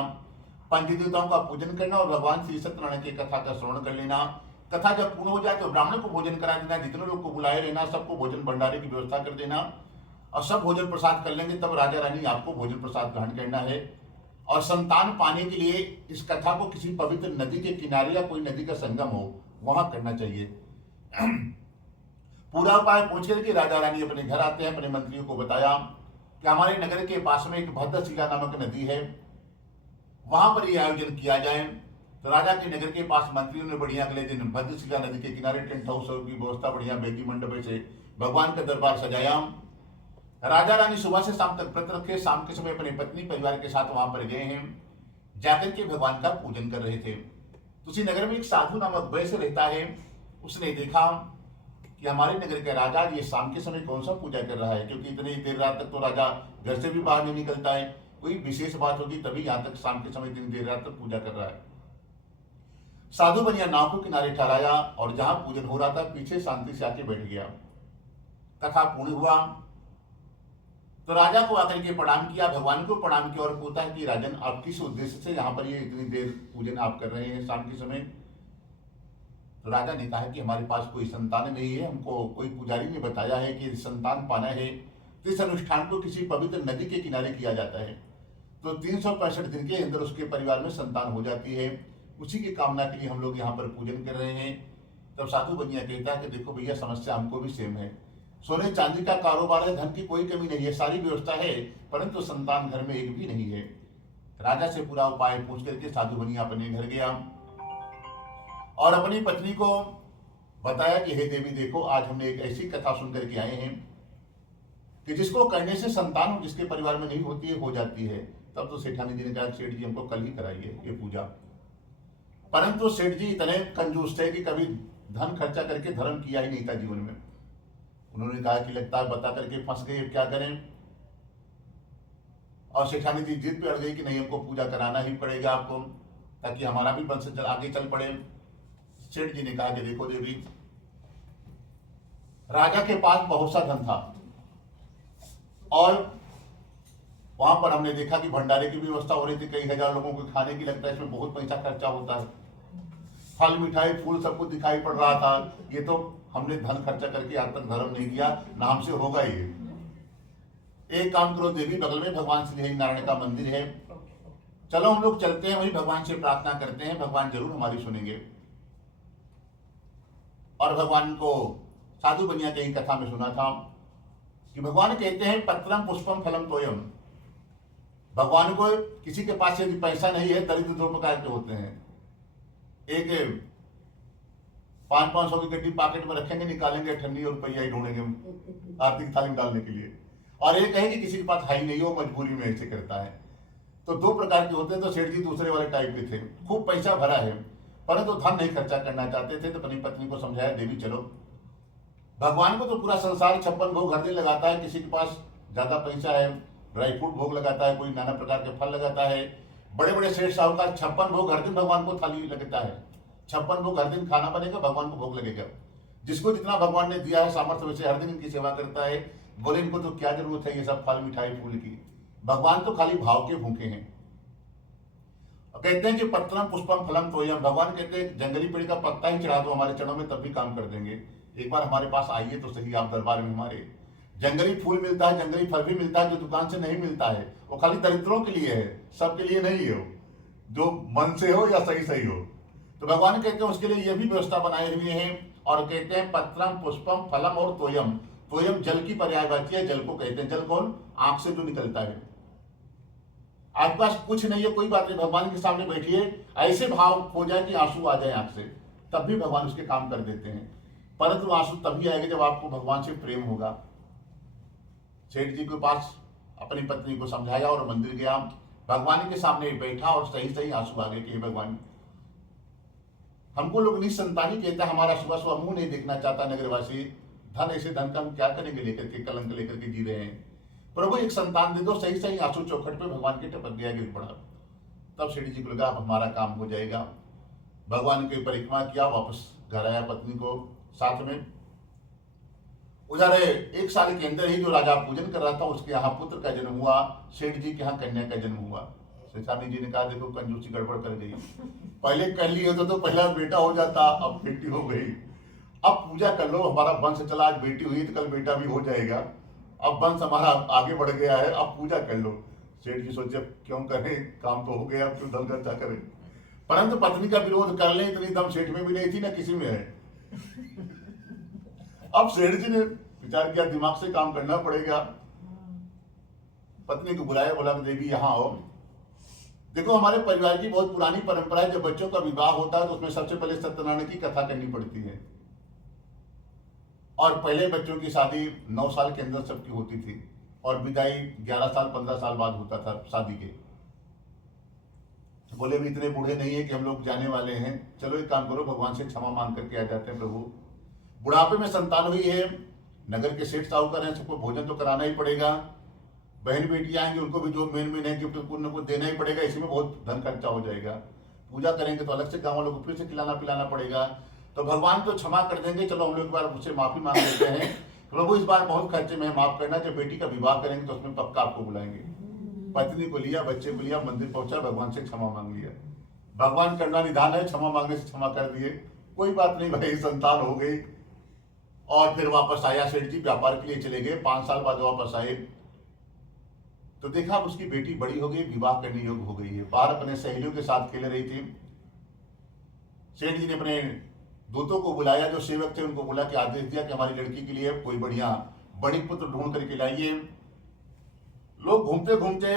पंचदेवताओं का पूजन करना और भगवान श्री सत्यनारायण की कथा का श्रवण कर लेना। कथा जब पूर्ण हो जाए तो ब्राह्मण को भोजन करा देना, जितने लोग को बुलाए रहना सबको भोजन भंडारे की व्यवस्था कर देना, और सब भोजन प्रसाद कर लेंगे तब राजा रानी आपको भोजन प्रसाद ग्रहण करना है। और संतान पाने के लिए इस कथा को किसी पवित्र नदी के किनारे या कोई नदी का संगम हो वहां करना चाहिए। पूरा उपाय पूछ करके राजा रानी अपने घर आते हैं। अपने मंत्रियों को बताया कि हमारे नगर के पास में एक भद्रशिला नामक नदी है, वहां पर यह आयोजन किया जाए। तो राजा के नगर के पास मंत्रियों ने बढ़िया अगले दिन भद्रशिला नदी के किनारे टेंट हाउस की व्यवस्था बढ़िया बेदी मंडप से भगवान का दरबार सजाया। राजा रानी सुबह से शाम तक व्रत रखे, शाम के समय अपनी पत्नी परिवार के साथ वहां पर गए हैं, जाकर के भगवान का पूजन कर रहे थे। तो उसी नगर में एक साधु नामक वैश्य रहता है। उसने देखा कि हमारे नगर का राजा ये शाम के समय कौन सा पूजा कर रहा है, क्योंकि इतनी देर रात तक तो राजा घर से भी बाहर नहीं निकलता है, कोई विशेष बात होगी तभी यहाँ तक शाम के समय इतनी देर रात तक पूजा कर रहा है। साधु बनिया नाव को किनारे ठहराया और जहां पूजन हो रहा था पीछे शांति से आके बैठ गया। कथा पूर्ण हुआ तो राजा को आकर के प्रणाम किया, भगवान को प्रणाम किया और पूछा है कि राजन आप किस उद्देश्य से यहाँ पर ये इतनी देर पूजन आप कर रहे हैं शाम के समय। तो राजा ने कहा कि हमारे पास कोई संतान नहीं है, हमको कोई पुजारी ने बताया है कि संतान पाना है तो इस अनुष्ठान को किसी पवित्र नदी के किनारे किया जाता है, तो 365 दिन के अंदर उसके परिवार में संतान हो जाती है, उसी की कामना के लिए हम लोग यहाँ पर पूजन कर रहे हैं। तब साधु बनिया कहता है कि देखो भैया समस्या हमको भी सेम है, सोने चांदी का कारोबार है, धन की कोई कमी नहीं है, सारी व्यवस्था है, परंतु संतान घर में एक भी नहीं है। राजा से पूरा उपाय पूछ करके साधु बनिया अपने घर गया और अपनी पत्नी को बताया कि हे देवी देखो आज हमने एक ऐसी कथा सुन करके आए हैं कि जिसको करने से संतान जिसके परिवार में नहीं होती है हो जाती है। तब तो सेठानी जी ने कहा सेठ जी हमको कल ही कराइए ये पूजा, परंतु सेठ जी इतने कंजूस थे कि कभी धन खर्चा करके धर्म किया ही नहीं था जीवन में। उन्होंने कहा कि लगता है बता करके फंस गए, क्या करें। और सेठानी जी जिद पे अड़ गई कि नहीं हमको पूजा कराना ही पड़ेगा आपको, ताकि हमारा भी वंश आगे चल पड़े। सेठ जी ने कहा कि देखो देवी राजा के पास बहुत सा धन था और वहां पर हमने देखा कि भंडारे की व्यवस्था हो रही थी, कई हजार लोगों को खाने की, लगता है इसमें बहुत पैसा खर्चा होता है, फल मिठाई फूल सब कुछ दिखाई पड़ रहा था, ये तो हमने धन खर्चा करके आज तक धर्म नहीं किया, ना हमसे होगा ये। एक काम करो देवी बगल में भगवान श्री नारायण का मंदिर है, चलो हम लोग चलते हैं, वही भगवान से प्रार्थना करते हैं, भगवान जरूर हमारी सुनेंगे। और भगवान को साधु बनिया की कथा में सुना था कि भगवान कहते हैं पत्रम पुष्पम फलम तोयम। भगवान को किसी के पास यदि पैसा नहीं है, दरिद्र दो प्रकार के होते हैं। एक 500-500 की गड्डी पॉकेट में रखेंगे, निकालेंगे ठंडी और रुपया ही ढूंढेंगे आर्थिक थाली में डालने के लिए। और एक है कि किसी के पास हाई नहीं हो, मजबूरी में ऐसे करता है। तो दो प्रकार के होते हैं। तो सेठ जी दूसरे वाले टाइप के थे, खूब पैसा भरा है परंतु धन नहीं खर्चा करना चाहते थे। तो अपनी पत्नी को समझाया, देवी चलो, भगवान को तो पूरा संसार 56 भोग हर दिन लगाता है। किसी के पास ज्यादा पैसा है, ड्राई फ्रूट भोग लगाता है, कोई नाना प्रकार के फल लगाता है। बड़े बड़े सेठ साहूकार 56 भोग हर दिन भगवान को थाली लगता है। 56 भोग हर दिन खाना बनेगा, भगवान को भोग लगेगा। जिसको जितना भगवान ने दिया है सामर्थ्य, वैसे हर दिन इनकी सेवा करता है। बोले इनको तो क्या जरूरत है ये सब फल मिठाई फूल की, भगवान तो खाली भाव के भूखे हैं। कहते हैं कि पत्रम पुष्पम फलम तोयम। भगवान कहते हैं जंगली पेड़ का पत्ता ही चढ़ा दो हमारे चरणों में, तब भी काम कर देंगे। एक बार हमारे पास आइए तो सही, आप दरबार में हमारे। जंगली फूल मिलता है, जंगली फल भी मिलता है, जो दुकान से नहीं मिलता है। वो खाली दरिद्रों के लिए है, सबके लिए नहीं है, जो मन से हो या सही सही हो। तो भगवान कहते हैं उसके लिए ये भी व्यवस्था बनाए हुए हैं। और कहते हैं पत्रम पुष्पम फलम और तोयम। तोयम जल की पर्यायवाची है, जल को कहते हैं। जल कौन? आंख से जो निकलता है। आपके पास कुछ नहीं है, कोई बात नहीं, भगवान के सामने बैठिए, ऐसे भाव हो जाए कि आंसू आ जाए आंख से, तब भी भगवान उसके काम कर देते हैं। परंतु आंसू तभी आएगा जब आपको भगवान से प्रेम होगा। सेठ जी के पास अपनी पत्नी को समझाया और मंदिर गया, भगवान के सामने बैठा और सही सही आंसू आ गए कि भगवान, हमको लोग निसंतानी कहता है, हमारा सुबह सुबह मुंह नहीं देखना चाहता नगरवासी, धन ऐसे धन का हम क्या करेंगे लेकर के, कलंक लेकर के जी रहे हैं, प्रभु एक संतान दे दो। सही सही आंसू चौखट पे भगवान के टपक गया, गिर पड़ा। तब सेठ जी को लगा अब हमारा काम हो जाएगा। भगवान की परिक्रमा किया, वापस घर आया पत्नी को साथ में। उधर 1 साल के अंदर ही जो राजा पूजन कर रहा था उसके यहाँ पुत्र का जन्म हुआ, सेठ जी के यहाँ कन्या का जन्म हुआ। सेठानी जी ने कहा देखो कंजूसी गड़बड़ कर गई, पहले कर ली होता तो पहला बेटा हो जाता, अब बेटी हो गई। अब पूजा कर लो, हमारा वंश चला, आज बेटी हुई तो कल बेटा भी हो जाएगा, अब वंश हमारा आगे बढ़ गया है, अब पूजा कर लो। सेठ जी सोचे क्यों करें, काम तो हो गया, अब क्यों धन खर्चा करें। परंतु पत्नी का विरोध कर ले इतनी दम सेठ में भी नहीं थी ना किसी में है। अब सेठ जी ने विचार किया दिमाग से काम करना पड़ेगा। पत्नी को बुलाया, बोला देवी यहाँ आओ, देखो हमारे परिवार की बहुत पुरानी परंपरा है, जब बच्चों का विवाह होता है तो उसमें सबसे पहले सत्यनारायण की कथा करनी पड़ती है। और पहले बच्चों की शादी 9 साल के अंदर सबकी होती थी और विदाई 11 साल 15 साल बाद होता था शादी के। बोले भी इतने बूढ़े नहीं है कि हम लोग जाने वाले हैं, चलो एक काम करो, भगवान से क्षमा मांग करके आ जाते हैं। प्रभु बुढ़ापे में संतान हुई है, नगर के सेठ साहूकार हैं, सबको भोजन तो कराना ही पड़ेगा, बहन बेटी आएंगे उनको भी जो मेन है गिफ्ट उनको देना ही पड़ेगा, इसी में बहुत धन खर्चा हो जाएगा। पूजा करेंगे तो अलग से गाँव वालों को फिर से खिलाना पिलाना पड़ेगा। तो भगवान तो क्षमा कर देंगे, चलो हम लोग एक बार मुझसे माफी मांग लेते हैं, प्रभु इस बार बहुत खर्चे में माफ करना, जब बेटी का विवाह करेंगे तो उसमें पक्का आपको बुलाएंगे। पत्नी को लिया, बच्चे को लिया, मंदिर पहुंचा, भगवान से क्षमा मांग लिया। भगवान करना निधान है, क्षमा मांगने से क्षमा कर दिए, कोई बात नहीं भाई, संतान हो गई। और फिर वापस आया सेठ जी, व्यापार के लिए चले गए। 5 साल बाद वापस आए तो देखा उसकी बेटी बड़ी हो गई, विवाह करने योग्य हो गई है, बाहर अपने सहेलियों के साथ खेल रही थी। सेठ जी ने अपने दूतों को बुलाया, जो सेवक थे उनको बोला कि आदेश दिया कि हमारी लड़की के लिए कोई बढ़िया बड़ी पुत्र ढूंढ करके लाइए। लोग घूमते घूमते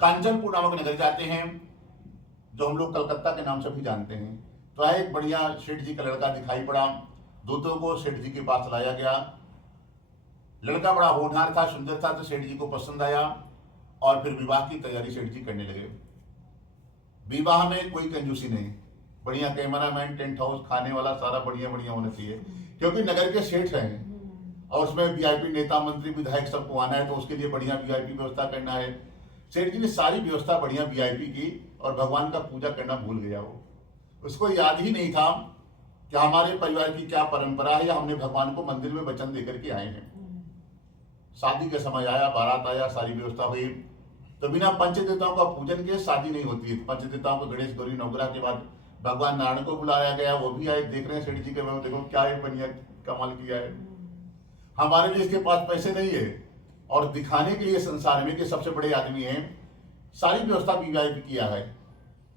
कांचनपुर नामक नगर जाते हैं, जो हम लोग कलकत्ता के नाम से भी जानते हैं। तो एक बढ़िया सेठ जी का लड़का दिखाई पड़ा, दूतों को सेठ जी के पास लाया गया। लड़का बड़ा होनहार था, सुंदर था, तो सेठ जी को पसंद आया और फिर विवाह की तैयारी सेठ जी करने लगे। विवाह में कोई कंजूसी नहीं, बढ़िया कैमरामैन, टेंट हाउस, खाने वाला सारा बढ़िया बढ़िया होना चाहिए, क्योंकि नगर के सेठ हैं और उसमें वीआईपी नेता मंत्री विधायक सबको आना है, तो उसके लिए बढ़िया वीआईपी व्यवस्था करना है। सेठ जी ने सारी व्यवस्था बढ़िया वीआईपी की और भगवान का पूजा करना भूल गया। वो उसको याद ही नहीं था कि हमारे परिवार की क्या परंपरा है, या हमने भगवान को मंदिर में वचन देकर के आए हैं। शादी का समय आया, बारात आया, सारी व्यवस्था हुई, तो बिना पंचदेवताओं का पूजन के शादी नहीं होती है। पंचदेवताओं को गणेश गौरी नवग्रह के बाद भगवान नारायण को बुलाया गया, वो भी आए, देख रहे हैं सेठ जी के, देखो क्या है बढ़िया कमाल किया है। हमारे लिए इसके पास पैसे नहीं है और दिखाने के लिए संसार में कि सबसे बड़े आदमी हैं, सारी व्यवस्था वीआईपी किया है।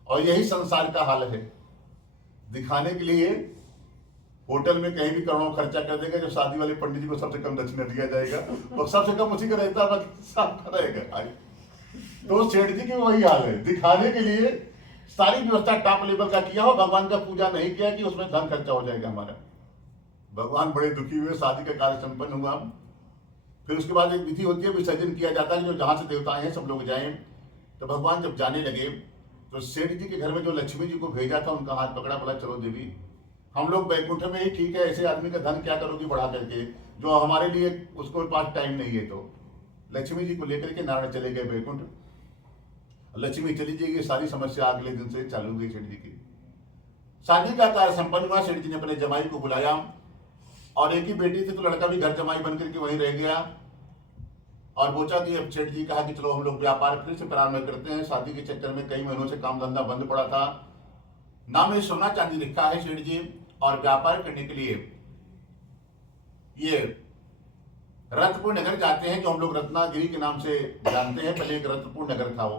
और यही संसार का हाल है, दिखाने के लिए होटल में कहीं भी करोड़ों खर्चा कर देगा, जो शादी वाले पंडित जी को सबसे कम दक्षिणा दिया जाएगा और सबसे कम उसी का रहता है, बाकी सबका रहेगा। तो सेठ जी की वही हाल है, दिखाने के लिए सारी व्यवस्था टॉप लेवल का किया हो, भगवान का पूजा नहीं किया कि उसमें धन खर्चा हो जाएगा हमारा। भगवान बड़े दुखी हुए, शादी का कार्य संपन्न हुआ। फिर उसके बाद एक विधि होती है, विसर्जन किया जाता है, जो जहां से देवता आए हैं सब लोग जाएं। तो भगवान जब जाने लगे तो सेठ जी के घर में जो लक्ष्मी जी को भेजा था उनका हाथ पकड़ा, बोला चलो देवी हम लोग बैकुंठ में ही ठीक है, ऐसे आदमी का धन क्या करोगी बढ़ा करके, जो हमारे लिए उसको पास टाइम नहीं है। तो लक्ष्मी जी को लेकर के नारायण चले गए बैकुंठ। लक्ष्मी चली जाएगी, सारी समस्या अगले दिन से चालू हुई सेठ जी की। शादी का कार्य संपन्न हुआ, सेठ जी ने अपने जमाई को बुलाया और एक ही बेटी थी तो लड़का भी घर जमाई बनकर के वहीं रह गया। और बोचा कि अब सेठ जी कहा कि चलो हम लोग व्यापार फिर से प्रारंभ करते हैं। शादी के चक्कर में कई महीनों से काम धंधा बंद पड़ा था, ना में सोना चांदी रखा है सेठ जी, और व्यापार करने के लिए ये रत्नपुर नगर जाते हैं, जो हम लोग रत्नागिरी के नाम से जानते हैं। पहले एक रत्नपुर नगर था वो,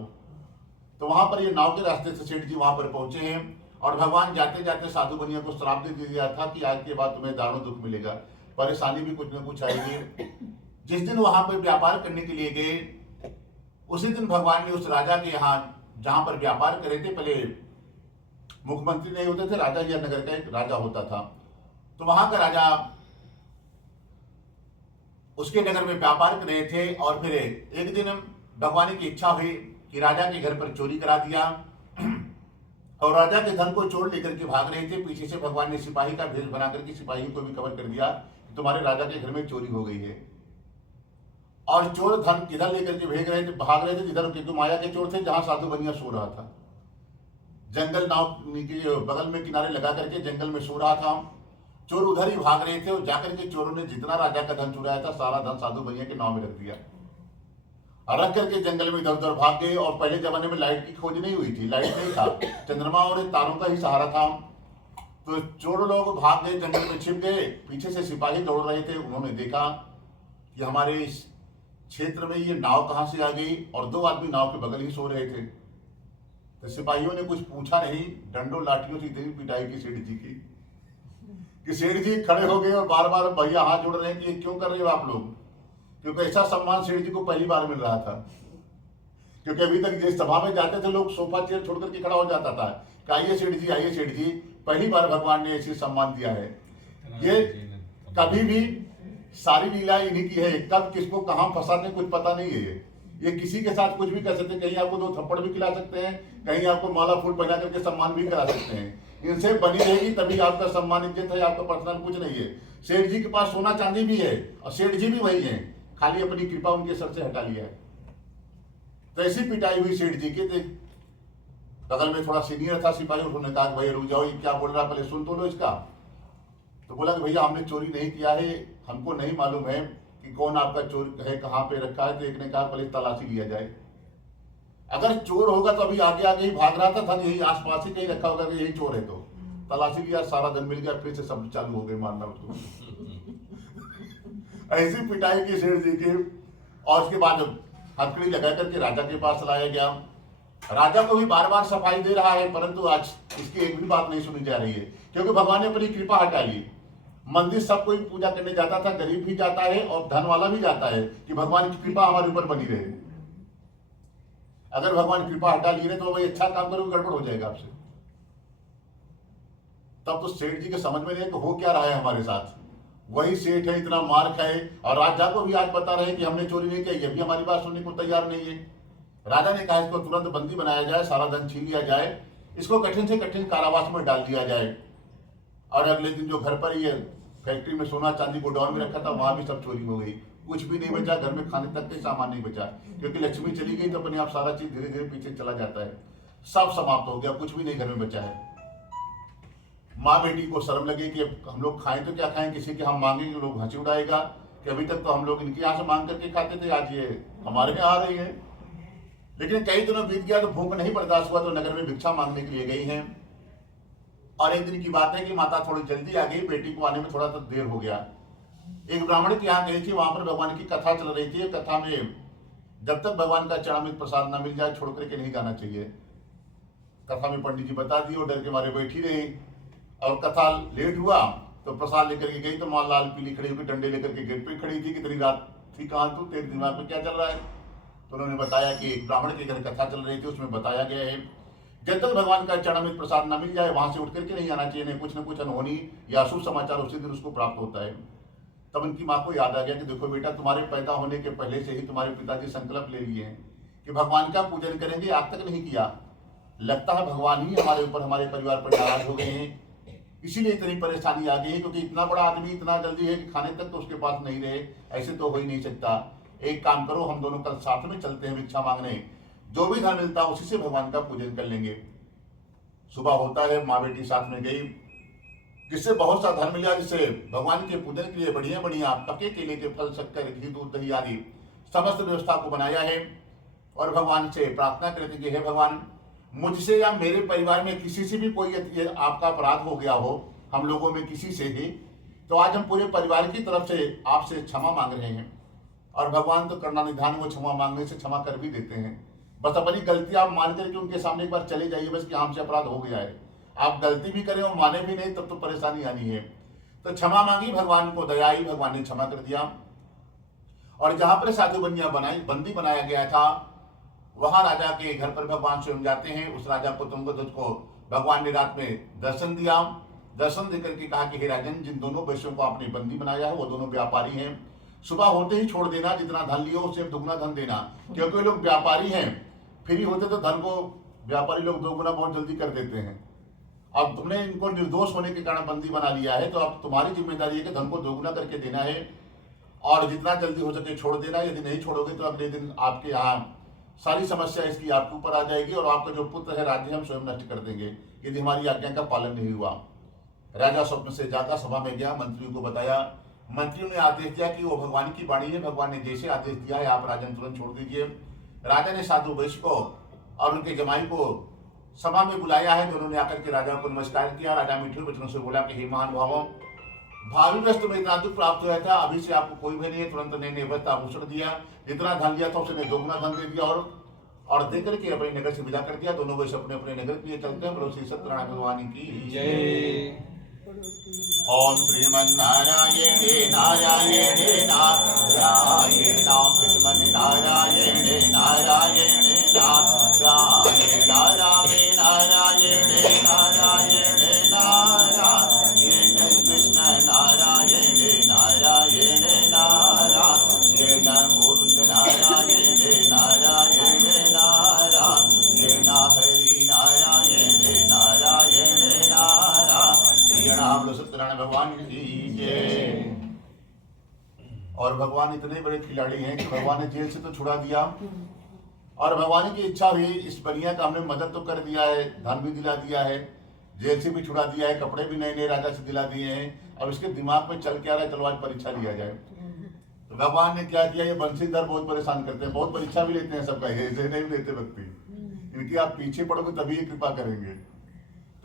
तो वहां पर ये नाव के रास्ते से सेठ जी वहां पर पहुंचे हैं। और भगवान जाते जाते साधु बनिया को श्राप दे दिया था कि आज के बाद तुम्हें दारुण दुख मिलेगा, परेशानी भी कुछ न कुछ आएगी। जिस दिन वहां पर व्यापार करने के लिए गए, उसी दिन भगवान ने उस राजा के यहाँ जहां पर व्यापार करे थे, पहले मुख्यमंत्री नहीं होते थे, राजा या नगर का एक राजा होता था, तो वहां का राजा उसके नगर में व्यापार कर रहे थे। और फिर एक दिन भगवान की इच्छा हुई कि राजा के घर पर चोरी करा दिया, और राजा के धन को चोर लेकर के भाग रहे थे। पीछे से भगवान ने सिपाही का भेष बना करके सिपाही को भी खबर कर दिया कि तुम्हारे राजा के घर में चोरी हो गई है। और चोर धन किधर लेकर के भाग रहे थे, जिधर क्योंकि माया के चोर थे, जहां साधु बनिया सो रहा था। जंगल नाव के बगल में किनारे लगा करके जंगल में सो रहा था। चोर उधर ही भाग रहे थे और जाकर के चोरों ने जितना राजा का धन चुराया था सारा धन साधु बनिया के नाव में रख दिया और रख करके जंगल में इधर उधर भाग गए। और पहले जमाने में लाइट की खोज नहीं हुई थी, लाइट नहीं था, चंद्रमा और तारों का ही सहारा था। तो चोर लोग भाग गए, जंगल में छिप गए। पीछे से सिपाही दौड़ रहे थे, उन्होंने देखा कि हमारे इस क्षेत्र में ये नाव कहां से आ गई, और दो आदमी नाव के बगल ही सो रहे थे। तो सिपाहियों ने कुछ पूछा नहीं, डंडों लाठियों से इतनी पिटाई की सेठ जी की कि सेठ जी खड़े हो गए और बार बार भैया हाथ जोड़ रहे हैं कि ये क्यों कर रहे हो आप लोग, क्योंकि ऐसा सम्मान सेठ जी को पहली बार मिल रहा था। क्योंकि अभी तक जिस सभा में जाते थे लोग सोफा चेयर छोड़ करके खड़ा हो जाता था कि आइए सेठ जी, आइए सेठ जी। पहली बार भगवान ने ऐसी सम्मान दिया है। ये कभी भी सारी लीला इन्हीं की है, कब किसको कहां फंसा दे कुछ पता नहीं है। ये किसी के साथ कुछ भी कर सकते हैं, कहीं आपको दो थप्पड़ भी खिला सकते हैं, कहीं आपको माला फूल पहना करके सम्मान भी करा सकते हैं। इनसे बनी रहेगी तभी आपका सम्मान इज्जत है, आपका पर्सनल कुछ नहीं है। सेठ जी के पास सोना चांदी भी है और सेठ जी भी वही है, खाली अपनी कृपा उनके सर से हटा लिया है। तो ऐसी पिटाई हुई सेठ जी के। बगल में थोड़ा सीनियर था सिपाही, उन्होंने कहा भैया रुक जाओ, ये क्या बोल रहा है, पहले सुन तो लो इसका। तो बोला कि भैया हमने चोरी नहीं किया है, हमको नहीं मालूम है कि कौन आपका चोर है, कहाँ पे रखा है। तो एक ने कहा पहले तलाशी लिया जाए, अगर चोर होगा तो अभी आगे आगे ही भाग रहा था, धन यही आसपास ही कहीं रखा होगा कि यही चोर है। तो तलाशी लिया, सारा धन मिल गया, फिर से सब चालू हो गए मारना उसको। ऐसी पिटाई की सेठ जी की। और उसके बाद हथकड़ी लगा करके राजा के पास लाया गया। राजा को भी बार बार सफाई दे रहा है, परंतु आज इसकी एक भी बात नहीं सुनी जा रही है, क्योंकि भगवान ने अपनी कृपा हटा ली। मंदिर सब कोई पूजा करने जाता था, गरीब भी जाता है और धन वाला भी जाता है कि भगवान की कृपा हमारे ऊपर बनी रहे। अगर भगवान कृपा हटा लिए तो भाई अच्छा काम करोगे गड़बड़ हो जाएगा आपसे। तब तो सेठ जी के समझ में नहीं कि हो क्या रहा है हमारे साथ। वही सेठ है, इतना मार खाए, और राजा को भी आज बता रहे कि हमने चोरी नहीं की, ये भी हमारी बात सुनने को तैयार नहीं है। राजा ने कहा इसको तुरंत बंदी बनाया जाए, सारा धन छीन लिया जाए, इसको कठिन से कठिन कारावास में डाल दिया जाए। और अगले दिन जो घर पर ये फैक्ट्री में सोना चांदी गोडाउन में रखा था वहां भी सब चोरी हो गई, कुछ भी नहीं बचा, घर में खाने तक के सामान नहीं बचा। क्योंकि लक्ष्मी चली गई तो अपने आप सारा चीज धीरे धीरे पीछे चला जाता है, सब समाप्त हो गया, कुछ भी नहीं घर में बचा है। माँ बेटी को शर्म लगे कि अब हम लोग खाएं तो क्या खाएं, किसी के हम मांगेंगे लोग हंसी उड़ाएगा कि अभी तक तो हम लोग इनके यहाँ से मांग करके खाते थे, आज ये हमारे यहाँ आ रही है। लेकिन कई दिनों बीत गया तो भूख नहीं बर्दाश्त हुआ, तो नगर में भिक्षा मांगने के लिए गई हैं। और एक दिन की बात है कि माता थोड़ी जल्दी आ गई, बेटी को आने में थोड़ा तो देर हो गया। एक ब्राह्मण के यहाँ गई थी, वहां पर भगवान की कथा चल रही थी। कथा में जब तक भगवान का चरणामृत प्रसाद न मिल जाए छोड़ करके नहीं गाना चाहिए। कथा में पंडित जी बता दिए और डर के मारे बैठी रही, और कथा लेट हुआ तो प्रसाद लेकर के गई तो माँ लाल पीली खड़ी होकर डंडे लेकर के गेट पे खड़ी थी कि तेरी रात थी कहाँ तू, तेरे दिमाग में क्या चल रहा है। तो उन्होंने बताया कि एक ब्राह्मण के घर कथा चल रही थी, उसमें बताया गया है जब तक भगवान का चरणामृत प्रसाद न मिल जाए वहां से उठ करके नहीं आना चाहिए, नहीं कुछ न कुछ अनहोनी या अशुभ समाचार उसी दिन उसको प्राप्त होता है। तब उनकी माँ को याद आ गया कि देखो बेटा, तुम्हारे पैदा होने के पहले से ही तुम्हारे पिताजी संकल्प ले लिए हैं कि भगवान का पूजन करेंगे, आज तक नहीं किया। लगता है भगवान ही हमारे ऊपर, हमारे परिवार पर नाराज हो गए हैं, इसीलिए इतनी परेशानी आ गई है। क्योंकि इतना बड़ा आदमी इतना जल्दी है कि खाने तक तो उसके पास नहीं रहे, ऐसे तो हो ही नहीं सकता। एक काम करो, हम दोनों कल साथ में चलते हैं भिक्षा मांगने, जो भी धन मिलता है उसी से भगवान का पूजन कर लेंगे। सुबह होता है, माँ बेटी साथ में गई, जिससे बहुत सा धन मिला, जिससे भगवान के पूजन के लिए बढ़िया बढ़िया पके केले के फल, शक्कर, घी, दूध, दही आदि समस्त व्यवस्था को बनाया है। और भगवान से प्रार्थना करते कि हे भगवान, मुझसे या मेरे परिवार में किसी से भी कोई आपका अपराध हो गया हो, हम लोगों में किसी से ही, तो आज हम पूरे परिवार की तरफ से आपसे क्षमा मांग रहे हैं। और भगवान तो करना निधान, वो क्षमा मांगने से क्षमा कर भी देते हैं। बस अपनी गलती आप मान करके उनके सामने एक बार चले जाइए, बस कि हमसे अपराध हो गया है। आप गलती भी करें और माने भी नहीं, तब तो परेशानी आनी है। तो क्षमा मांगी, भगवान को दया आई, भगवान ने क्षमा कर दिया। और जहां पर साधु बंदी बनाया गया था, वहां राजा के घर पर भगवान स्वयं जाते हैं। उस राजा को तुंगध्वज को भगवान ने रात में दर्शन दिया। दर्शन देकर के कहा कि हे राजन, जिन दोनों वैश्यों को आपने बंदी बनाया है वो दोनों व्यापारी हैं, सुबह होते ही छोड़ देना, जितना धन लियो उससे दुगुना धन देना। क्योंकि लोग व्यापारी हैं, फ्री होते तो धन को व्यापारी लोग दोगुना बहुत जल्दी कर देते हैं। अब तुमने इनको निर्दोष होने के कारण बंदी बना लिया है, तो अब तुम्हारी जिम्मेदारी है कि धन को दोगुना करके देना है और जितना जल्दी हो सके छोड़ देना। यदि नहीं छोड़ोगे तो अगले दिन आपके यहाँ सारी समस्या इसकी आपके ऊपर आ जाएगी और आपका जो पुत्र है राज्य हम स्वयं नष्ट कर देंगे यदि हमारी आज्ञा का पालन नहीं हुआ। राजा स्वप्न से जागा सभा में गया, मंत्रियों को बताया। मंत्रियों ने आदेश दिया कि वो भगवान की वाणी है, भगवान ने जैसे आदेश दिया है आप राजन तुरंत छोड़ दीजिए। राजा ने साधु वैश्य को और उनके जमाई को सभा में बुलाया है, तो उन्होंने आकर के राजा को नमस्कार किया। राजा मीठे वचनों से बोला कि हे महानुभावों, भावी में तुम्हें इतना दुख प्राप्त हुआ था, अभी से आपको कोई भी नहीं है। तुरंत नए वस्त्र आभूषण दिया, जितना धन लिया था उसने दोगुना धन दे दिया और देकर के अपने नगर से विदा कर दिया। दोनों वैश्य अपने अपने नगर के लिए चलते हैं। श्री सत्यनारायण भगवान की जय। ओम श्रीमन्नारायणे नारायणे नारायण श्रीमन् नारायणे नारायणे नारायण नारायण नारायणे नारायणे नारायण कृष्ण नारायणे नारायणे नारायण गोविंद नारायणे नारायणे नारायण हरि नारायणे नारायणे नारायण सत्यनारायण भगवान की जय। और भगवान इतने बड़े खिलाड़ी हैं कि भगवान ने जेल से तो छुड़ा दिया और भगवान की इच्छा हुई इस बनिया का हमने मदद तो कर दिया है, धन भी दिला दिया है, जेल से भी छुड़ा दिया है, कपड़े भी नए नए राजा से दिला दिए हैं। अब इसके दिमाग में चल के आ रहा है चलो आज परीक्षा लिया जाए। तो भगवान ने क्या किया, ये बंशीधर बहुत परेशान करते हैं, बहुत परीक्षा भी लेते हैं सबका, ऐसे नहीं लेते व्यक्ति, इनकी आप पीछे पड़ोगे तभी ये कृपा करेंगे।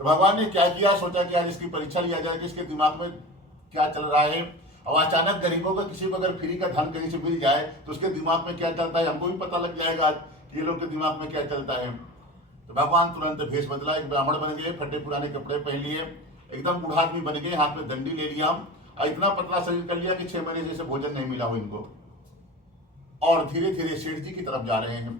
तो भगवान ने क्या किया, सोचा कि आज इसकी परीक्षा लिया जाए कि इसके दिमाग में क्या चल रहा है। अब अचानक गरीबों को किसी को अगर फ्री का धन कहीं से मिल जाए तो उसके दिमाग में क्या चलता है हमको भी पता लग जाएगा कि ये लोग के दिमाग में क्या चलता है। तो भगवान तुरंत भेष बदला, एक ब्राह्मण बन गए, फटे पुराने कपड़े पहन लिए, एकदम बूढ़ा आदमी बन गए, हाथ में दंडी ले लिया और इतना पतला शरीर कर लिया कि 6 महीने जैसे भोजन नहीं मिला हो इनको। और धीरे धीरे सेठ जी की तरफ जा रहे हैं।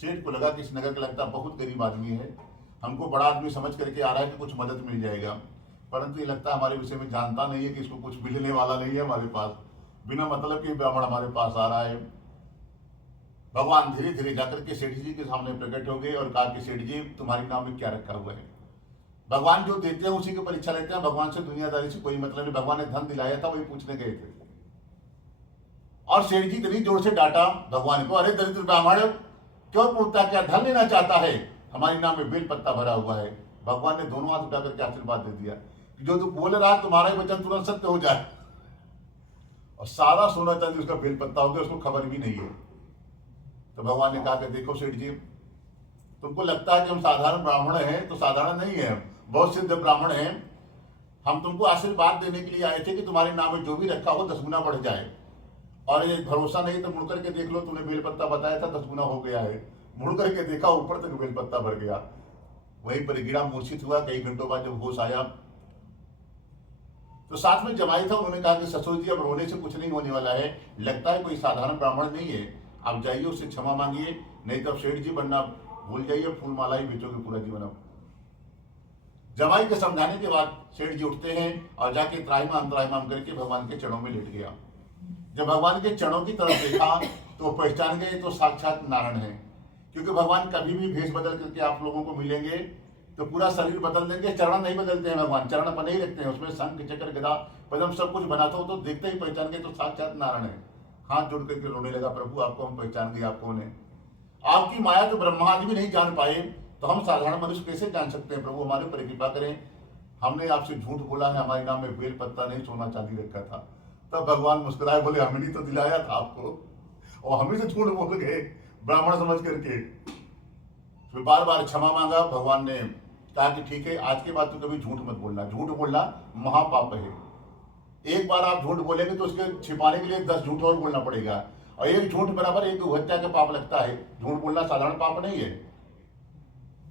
सेठ को लगा कि इस नगर का लगता बहुत गरीब आदमी है, हमको बड़ा आदमी समझ करके आ रहा है कि कुछ मदद मिल जाएगा, परंतु ये लगता है हमारे विषय में जानता नहीं है कि इसको कुछ मिलने वाला नहीं है हमारे पास, बिना मतलब कि ब्राह्मण हमारे पास आ रहा है। भगवान धीरे धीरे जाकर के सेठ जी के सामने प्रकट हो गए और कहा कि सेठ जी तुम्हारे नाम में क्या रखा हुआ है। भगवान जो देते हैं उसी की परीक्षा लेते हैं, भगवान से दुनियादारी से कोई मतलब नहीं। भगवान ने धन दिलाया था वही पूछने गए थे और सेठ जी इतनी जोर से डांटा भगवान को, अरे दरिद्र ब्राह्मण क्यों पूछता, क्या धन लेना चाहता है, हमारे नाम में बेल पत्ता भरा हुआ है। भगवान ने दोनों हाथ उठा करके आशीर्वाद दे दिया कि जो तू बोल रहा तुम्हारा ही वचन तुरंत सत्य हो जाए। और सारा सोना चांदी उसका बेल पत्ता हो गया, उसको खबर भी नहीं है। तो भगवान ने कहा कि देखो सेठ जी, तुमको लगता है कि हम साधारण ब्राह्मण हैं, तो साधारण नहीं है, बहुत सिद्ध ब्राह्मण हैं। हम तुमको आशीर्वाद देने के लिए आए थे कि तुम्हारे नाम में जो भी रखा हो 10 गुना बढ़ जाए। और ये भरोसा नहीं तो मुड़ करके देख लो, तूने बेल पत्ता बताया था 10 गुना हो गया है। मुड़ करके देखा ऊपर तक बेल पत्ता भर गया। वहीं पर गिरा, मूर्छित हुआ। कई घंटों बाद जब होश आया तो साथ में जमाई था, उन्होंने कहा कि ससुर जी अब रोने से कुछ नहीं होने वाला है, लगता है कोई साधारण ब्राह्मण नहीं है, आप जाइए उससे क्षमा मांगिए, नहीं तो अब सेठ जी बनना भूल जाइए, फूल माला ही बेचोगे पूरा जीवन अब। जमाई के समझाने के बाद सेठ जी उठते हैं और जाके त्राहिमाम करके भगवान के चरणों में लेट गया। जब भगवान के चरणों की तरफ देखा तो पहचान गए तो साक्षात नारायण है, क्योंकि भगवान कभी भी भेष बदल करके आप लोगों को मिलेंगे तो पूरा शरीर बदल देंगे, चरण नहीं बदलते हैं भगवान, चरण बने ही रखते हैं, उसमें शंख चक्र गदा पद्म सब कुछ बनाता हो, तो देखते ही पहचान गए तो साक्षात नारायण है। हाथ जोड़ करके रोने लगा, प्रभु आपको हम पहचान गए, आप कौन है, आपकी माया तो ब्रह्मा आदि भी नहीं जान पाए, तो हम साधारण मनुष्य कैसे जान सकते हैं, प्रभु हमारे ऊपर कृपा करें, हमने आपसे झूठ बोला है, हमारे नाम में बेल पत्ता नहीं सोना चांदी रखा था। तब भगवान मुस्कुराए, बोले हमने तो दिलाया था आपको और हम ही से झूठ बोल गए ब्राह्मण समझ करके। फिर बार बार क्षमा मांगा, भगवान ने कहा कि ठीक है, आज के बाद तो कभी झूठ मत बोलना, झूठ बोलना महापाप है, एक बार आप झूठ बोलेंगे तो उसके छिपाने के लिए 10 झूठ और बोलना पड़ेगा, और एक झूठ बराबर एक हत्या का पाप लगता है, झूठ बोलना साधारण पाप नहीं है।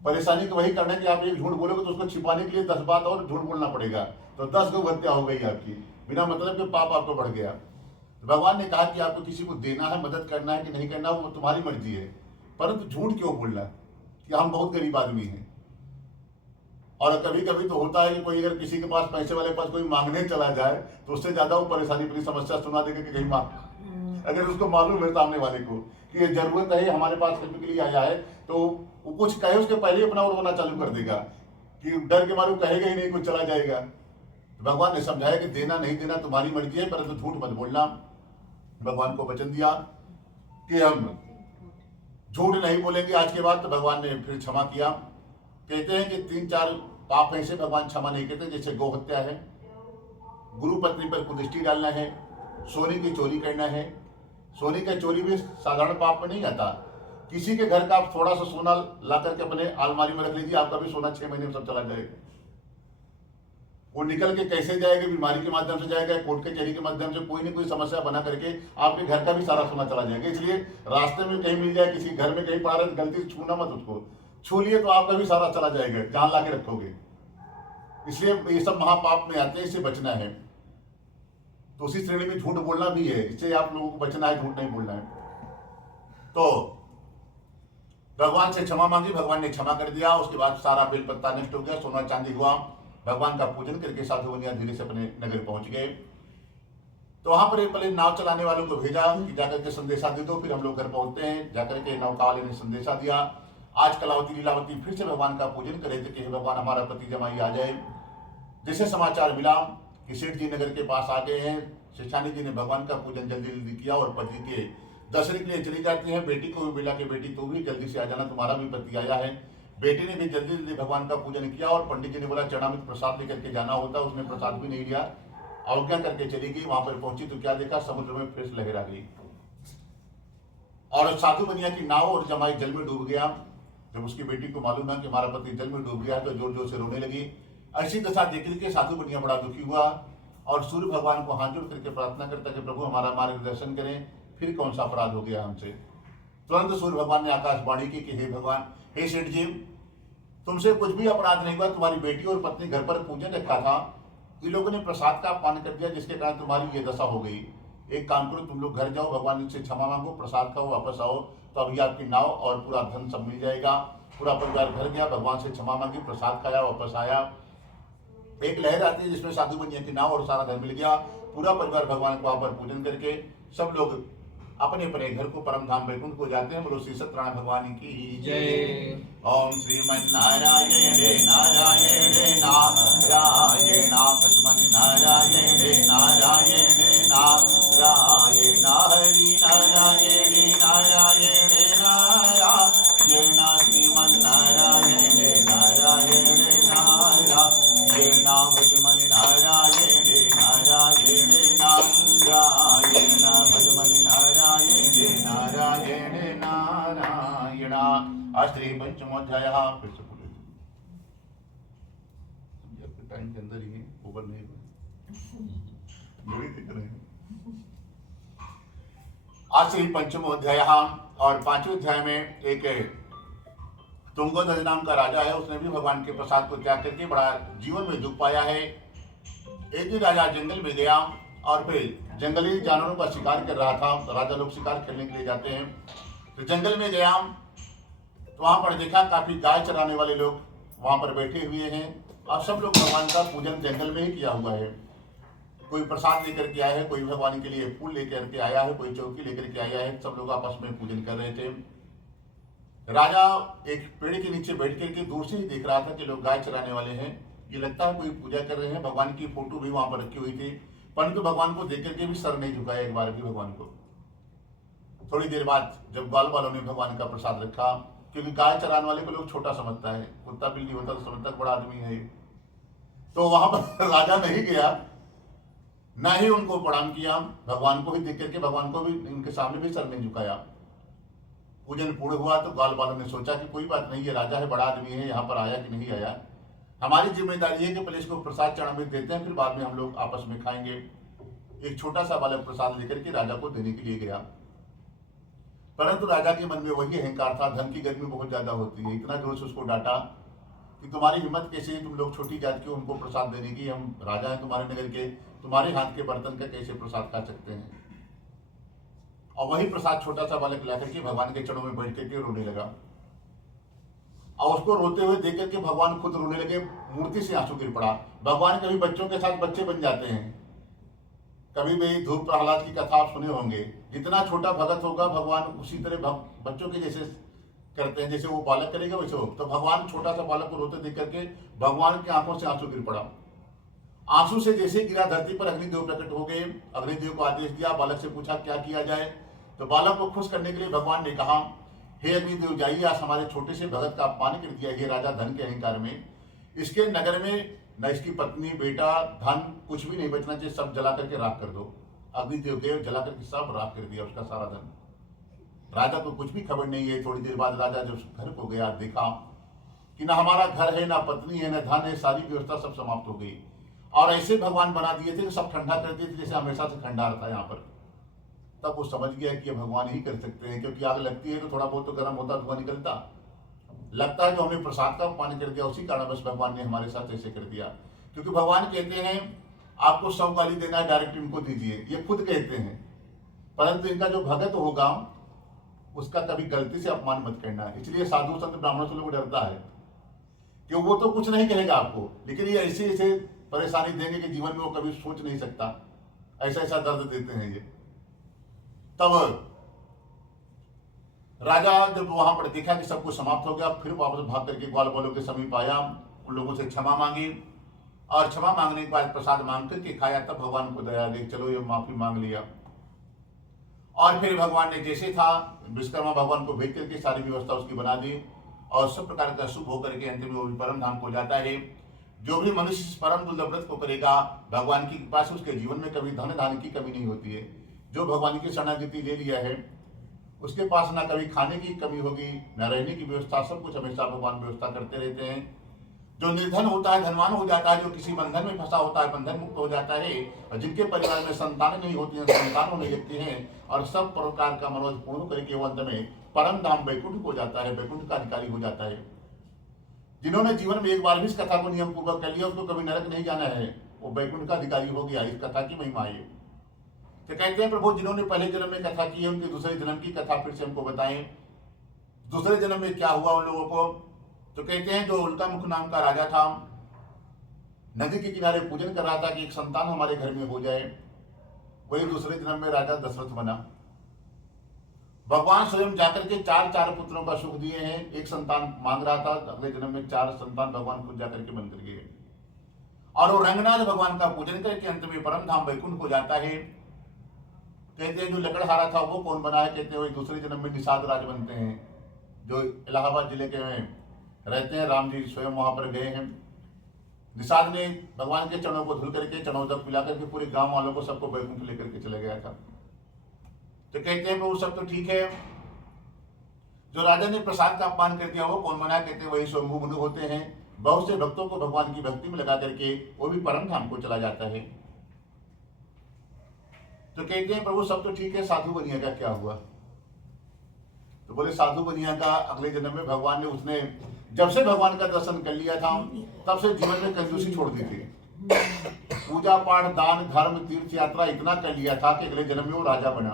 परेशानी तो वही करना है कि आप एक झूठ बोलोगे तो उसको छिपाने के लिए 10 बात और झूठ बोलना पड़ेगा, तो 10 गौ हत्या हो गई आपकी, बिना मतलब के पाप आपको बढ़ गया। भगवान ने कहा कि आपको किसी को देना है, मदद करना है कि नहीं करना, वो तुम्हारी मर्जी है, परंतु झूठ क्यों बोलना कि हम बहुत गरीब आदमी हैं। और कभी कभी तो होता है कि कोई अगर किसी के पास पैसे वाले पास कोई मांगने चला जाए तो उससे ज्यादा वो परेशानी अपनी समस्या सुना देगा कि कहीं मांग, अगर उसको मालूम है सामने वाले को कि ये जरूरत है, हमारे पास करने के लिए आया है, तो वो कुछ कहे उसके पहले अपना रोना चालू कर देगा कि डर के मारे कहेगा ही नहीं, कुछ चला जाएगा। तो भगवान ने समझाया कि देना नहीं देना तुम्हारी मर्जी है, परंतु झूठ मत बोलना। भगवान को वचन दिया कि हम झूठ नहीं बोलेंगे आज के बाद, तो भगवान ने फिर क्षमा किया। कहते हैं कि 3-4 पाप ऐसे भगवान क्षमा नहीं कहते, जैसे गौ हत्या है, गुरु पत्नी पर कुदृष्टि डालना है, सोने की चोरी करना है। सोने का चोरी भी साधारण पाप में नहीं आता, किसी के घर का आप थोड़ा सा सोना ला करके अपने अलमारी में रख लीजिए, आपका भी सोना 6 महीने में सब चला जाएगा। वो निकल के कैसे जाएगा, बीमारी के माध्यम से जाएगा, कोर्ट कचहरी के माध्यम से, कोई ना कोई समस्या बना करके आपके घर का भी सारा सोना चला जाएगा। इसलिए रास्ते में कहीं मिल जाए, किसी घर में कहीं पड़ा रहे, गलती से छूना मत, उसको छू लिए तो आपका भी सारा चला जाएगा जहां ला के रखोगे। इसलिए ये सब महापाप में आते हैं, इससे बचना है। तो उसी श्रेणी में झूठ बोलना भी है, इससे आप लोगों को बचना है, झूठ नहीं बोलना है। तो भगवान से क्षमा मांगी, भगवान ने क्षमा कर दिया। उसके बाद सारा बेल पत्ता नष्ट हो गया, सोना चांदी हुआ। भगवान का पूजन करके साधु मुनिया धीरे से अपने नगर पहुंच गए। तो वहां पर पहले नाव चलाने वालों को भेजा कि जाकर के संदेशा दे दो, फिर हम लोग घर पहुंचते हैं। जाकर के नौका वाले ने संदेशा दिया। आज कलावती लीलावती फिर से भगवान का पूजन करे थे कि भगवान हमारा पति जमाई आ जाए। जैसे समाचार मिला कि सेठ जी नगर के पास आ गए हैं, शेषानी जी ने भगवान का पूजन जल्दी जल्दी किया और पति के दर्शन के लिए चली जाती है। बेटी को भी बोला कि बेटी तू भी जल्दी से आ जाना, तुम्हारा भी पति आया है। बेटी ने भी जल्दी जल्दी भगवान का पूजन किया और पंडित जी ने बोला चरणामृत प्रसाद लेकर के जाना होता, उसने प्रसाद भी नहीं लिया, अवज्ञा करके चली गई। वहां पर पहुंची तो क्या देखा, समुद्र में फिर लहर आ गई और साधु बनिया की नाव और जमाई जल में डूब गया। जब उसकी बेटी को मालूम है कि हमारा पति जल में डूब गया तो जोर जोर से रोने लगी। ऐसी दशा देख के साधु बनिया बड़ा दुखी हुआ और सूर्य भगवान को हाथ जोड़ करके प्रार्थना करता कि प्रभु हमारा मार्गदर्शन करें, फिर कौन सा अपराध हो गया हमसे। तुरंत सूर्य भगवान ने आकाशवाणी की कि हे भगवान, हे सेठ जी, तुमसे कुछ भी अपराध नहीं हुआ, तुम्हारी बेटी और पत्नी घर पर पूजन रखा था, इन लोगों ने प्रसाद का अपमान कर दिया जिसके कारण तुम्हारी ये दशा हो गई। एक काम करो, तुम लोग घर जाओ, भगवान से क्षमा मांगो, प्रसाद खाओ, वापस आओ, तो अभी आपकी नाव और पूरा धन सब मिल जाएगा। पूरा परिवार घर गया, भगवान से क्षमा मांगी, प्रसाद खाया, वापस आया। एक लहर आती है जिसमें साधु बनिया की नाव और सारा धन मिल गया। पूरा परिवार भगवान को वहां पर पूजन करके सब लोग अपने अपने घर को परम धाम वैकुंठ को जाते हैं। बोलो श्री सत्यनारायण भगवान की जय। ओम श्रीमन्नारायण नारायण नारायण भगवान नारायण नारायण नारायण हरि नारायण नारायण नारायण श्रीमन्नारायण नारायण नारायण भगवान नारायण नारायण नारायण भगवान नारायण नारायण नारायण। आज पंचमोध्याय फिर से बोले टाइम के अंदर ही ऊपर नहीं दिख रहे हैं। आज श्री पंचमोध्याय और 5वें अध्याय में एक तुंगध्वज नाम का राजा है, उसने भी भगवान के प्रसाद को त्याग करके बड़ा जीवन में दुख पाया है। एक दिन राजा जंगल में गया और फिर जंगली जानवरों का शिकार कर रहा था। राजा लोग शिकार करने के लिए जाते हैं, तो जंगल में गया तो वहां पर देखा काफी गाय चराने वाले लोग वहां पर बैठे हुए हैं और सब लोग भगवान का पूजन जंगल में ही किया हुआ है। कोई प्रसाद लेकर के आया है, कोई भगवान के लिए फूल लेकर के आया है, कोई चौकी लेकर के आया है, सब लोग आपस में पूजन कर रहे थे। राजा एक पेड़ के नीचे बैठ करके दूर से ही देख रहा था कि लोग गाय चराने वाले हैं, ये लगता है कोई पूजा कर रहे हैं। भगवान की फोटो भी वहां पर रखी हुई थी, परंतु भगवान को देख करके भी सर नहीं झुकाया एक बार भी भगवान को। थोड़ी देर बाद जब ग्वाल वालों ने भगवान का प्रसाद रखा, क्योंकि गाय चराने वाले को लोग छोटा समझता है, कुत्ता बिल्ली होता तो समझता बड़ा आदमी है, तो वहां पर राजा नहीं गया, ना ही उनको प्रणाम किया, भगवान को भी देख करके भगवान को भी इनके सामने भी सर नहीं झुकाया। पूजन पूर्ण हुआ तो ग्वाल वालों ने सोचा कि कोई बात नहीं, ये राजा है, बड़ा आदमी है, यहाँ पर आया कि नहीं आया, हमारी जिम्मेदारी है कि पहले इसको प्रसाद चढ़ावे देते हैं, फिर बाद में हम लोग आपस में खाएंगे। एक छोटा सा बालक प्रसाद लेकर के राजा को देने के लिए गया, परंतु राजा के मन में वही अहंकार था, धन की गर्मी बहुत ज्यादा होती है, इतना जोर से उसको डांटा कि तुम्हारी हिम्मत कैसे, तुम लोग छोटी जात के उनको प्रसाद देने की, हम राजा हैं तुम्हारे नगर के, तुम्हारे हाथ के बर्तन का कैसे प्रसाद खा सकते हैं। और वही प्रसाद छोटा सा बालक लाकर के भगवान के चरणों में बैठ करके रोने लगा, और उसको रोते हुए देख करके भगवान खुद रोने लगे, मूर्ति से आंसू गिर पड़ा। भगवान कभी बच्चों के साथ बच्चे बन जाते हैं, कभी भी ध्रुव प्रहलाद की कथा आप सुने होंगे, जितना छोटा भगत होगा भगवान उसी तरह बच्चों के जैसे करते हैं, जैसे वो बालक करेगा वैसे हो। तो भगवान छोटा सा बालक को रोते देख करके भगवान की आंखों से आंसू गिर पड़ा। आंसू से जैसे गिरा धरती पर अग्निदेव प्रकट हो गए। अग्निदेव को आदेश दिया, बालक से पूछा क्या किया जाए, तो बालक को खुश करने के लिए भगवान ने कहा, हे अग्निदेव जाइए, आज हमारे छोटे से भगत का अपमान कर दिया, हे राजा धन के अहंकार में, इसके नगर में न इसकी पत्नी बेटा धन कुछ भी नहीं बचना चाहिए, सब जला करके राख कर दो। अग्निदेव देव जला करके सब राख कर दिया उसका सारा धन। राजा को कुछ भी खबर नहीं है। थोड़ी देर बाद राजा जब घर को गया, देखा कि ना हमारा घर है, ना पत्नी है, ना धन है, सारी व्यवस्था सब समाप्त हो गई। और ऐसे भगवान बना दिए थे कि सब ठंडा कर दिए थे, जैसे हमेशा से खंडार था यहाँ पर। तब वो समझ गया कि ये भगवान ही कर सकते हैं, क्योंकि आग लगती है तो थोड़ा बहुत तो गर्म होता, धुआं निकलता, लगता है जो हमें प्रसाद का पानी कर दिया, उसी कारण बस भगवान ने हमारे साथ ऐसे कर दिया। क्योंकि भगवान कहते हैं आपको 100 गाली देना है, डायरेक्ट इनको दीजिए, ये खुद कहते हैं, परंतु इनका जो भगत होगा उसका कभी गलती से अपमान मत करना है। इसलिए साधु संत ब्राह्मणों से लोग डरता है कि वो तो कुछ नहीं कहेगा आपको, लेकिन ये ऐसे ऐसे परेशानी देंगे कि जीवन में वो कभी सोच नहीं सकता, ऐसा ऐसा दर्द देते हैं ये। तब राजा जब वहां पर देखा कि सब कुछ समाप्त हो गया, फिर वापस भाग करके ग्वाल वालों के समीप आया, उन लोगों से क्षमा मांगी, और क्षमा मांगने के बाद प्रसाद मांग करके खाया। तब भगवान को दया देख, चलो ये माफी मांग लिया। और फिर भगवान ने जैसे था विश्वकर्मा भगवान को भेज करके सारी व्यवस्था उसकी बना दी, और सब प्रकार का शुभ होकर के अंत में वो परम धाम को जाता है। जो भी मनुष्य इस परम दुर्लभ व्रत को करेगा, भगवान की कृपा से उसके जीवन में कभी धन धान की कमी नहीं होती है। जो भगवान की शरणागति ले लिया है उसके पास ना कभी खाने की कमी होगी, ना रहने की व्यवस्था, सब कुछ हमेशा भगवान व्यवस्था करते रहते हैं। जो निर्धन होता है धनवान हो जाता है, जो किसी बंधन में फंसा होता है बंधन मुक्त हो जाता है, और जिनके परिवार में संतान नहीं होती है संतान होने लगती हैं, और सब प्रकार का मनोज पूर्ण करके वो अंत में परम धाम वैकुंठ हो जाता है, वैकुंठ का अधिकारी हो जाता है। जिन्होंने जीवन में एक बार भी इस कथा को नियम पूर्वक कर लिया, उसको कभी नरक नहीं जाना है, वो वैकुंठ का अधिकारी हो गया। इस कथा की महिमा है। तो कहते हैं प्रभु जिन्होंने पहले जन्म में कथा की है उनके दूसरे जन्म की कथा फिर से हमको बताएं, दूसरे जन्म में क्या हुआ उन लोगों को। तो कहते हैं जो उल्कामुख नाम का राजा था, नदी के किनारे पूजन कर रहा था कि एक संतान हमारे घर में हो जाए, वही दूसरे जन्म में राजा दशरथ बना। भगवान स्वयं जाकर के 4 पुत्रों का सुख दिए हैं, एक संतान मांग रहा था, अगले जन्म में 4 संतान भगवान खुद जाकर के बन कर गए, और वो रंगनाथ भगवान का पूजन करके अंत में परम धाम वैकुंठ हो जाता है। कहते हैं जो लकड़हारा था वो कौन बना है, कहते हैं वही दूसरे जन्म में निषाद राज बनते हैं, जो इलाहाबाद जिले के में रहते हैं। राम जी स्वयं वहां पर गए हैं। निषाद ने भगवान के चरणों को धुल करके चरणोदक पिला करके पूरे गांव वालों को सबको वैकुंठ लेकर के चले गया था। तो कहते हैं वो सब तो ठीक है, जो राजा ने प्रसाद का अपमान कर दिया वो कौन बना, कहते हैं वही स्वयंभू मुनि होते हैं। बहुत से भक्तों को भगवान की भक्ति में लगा करके वो भी परम धाम को चला जाता है। तो कहते हैं प्रभु सब तो ठीक है, साधु बनिया का क्या हुआ। तो बोले साधु बनिया का अगले जन्म में भगवान ने, उसने जब से भगवान का दर्शन कर लिया था तब से जीवन में कंजूसी छोड़ दी थी। पूजा पाठ दान धर्म तीर्थ यात्रा इतना कर लिया था कि अगले जन्म में वो राजा बना।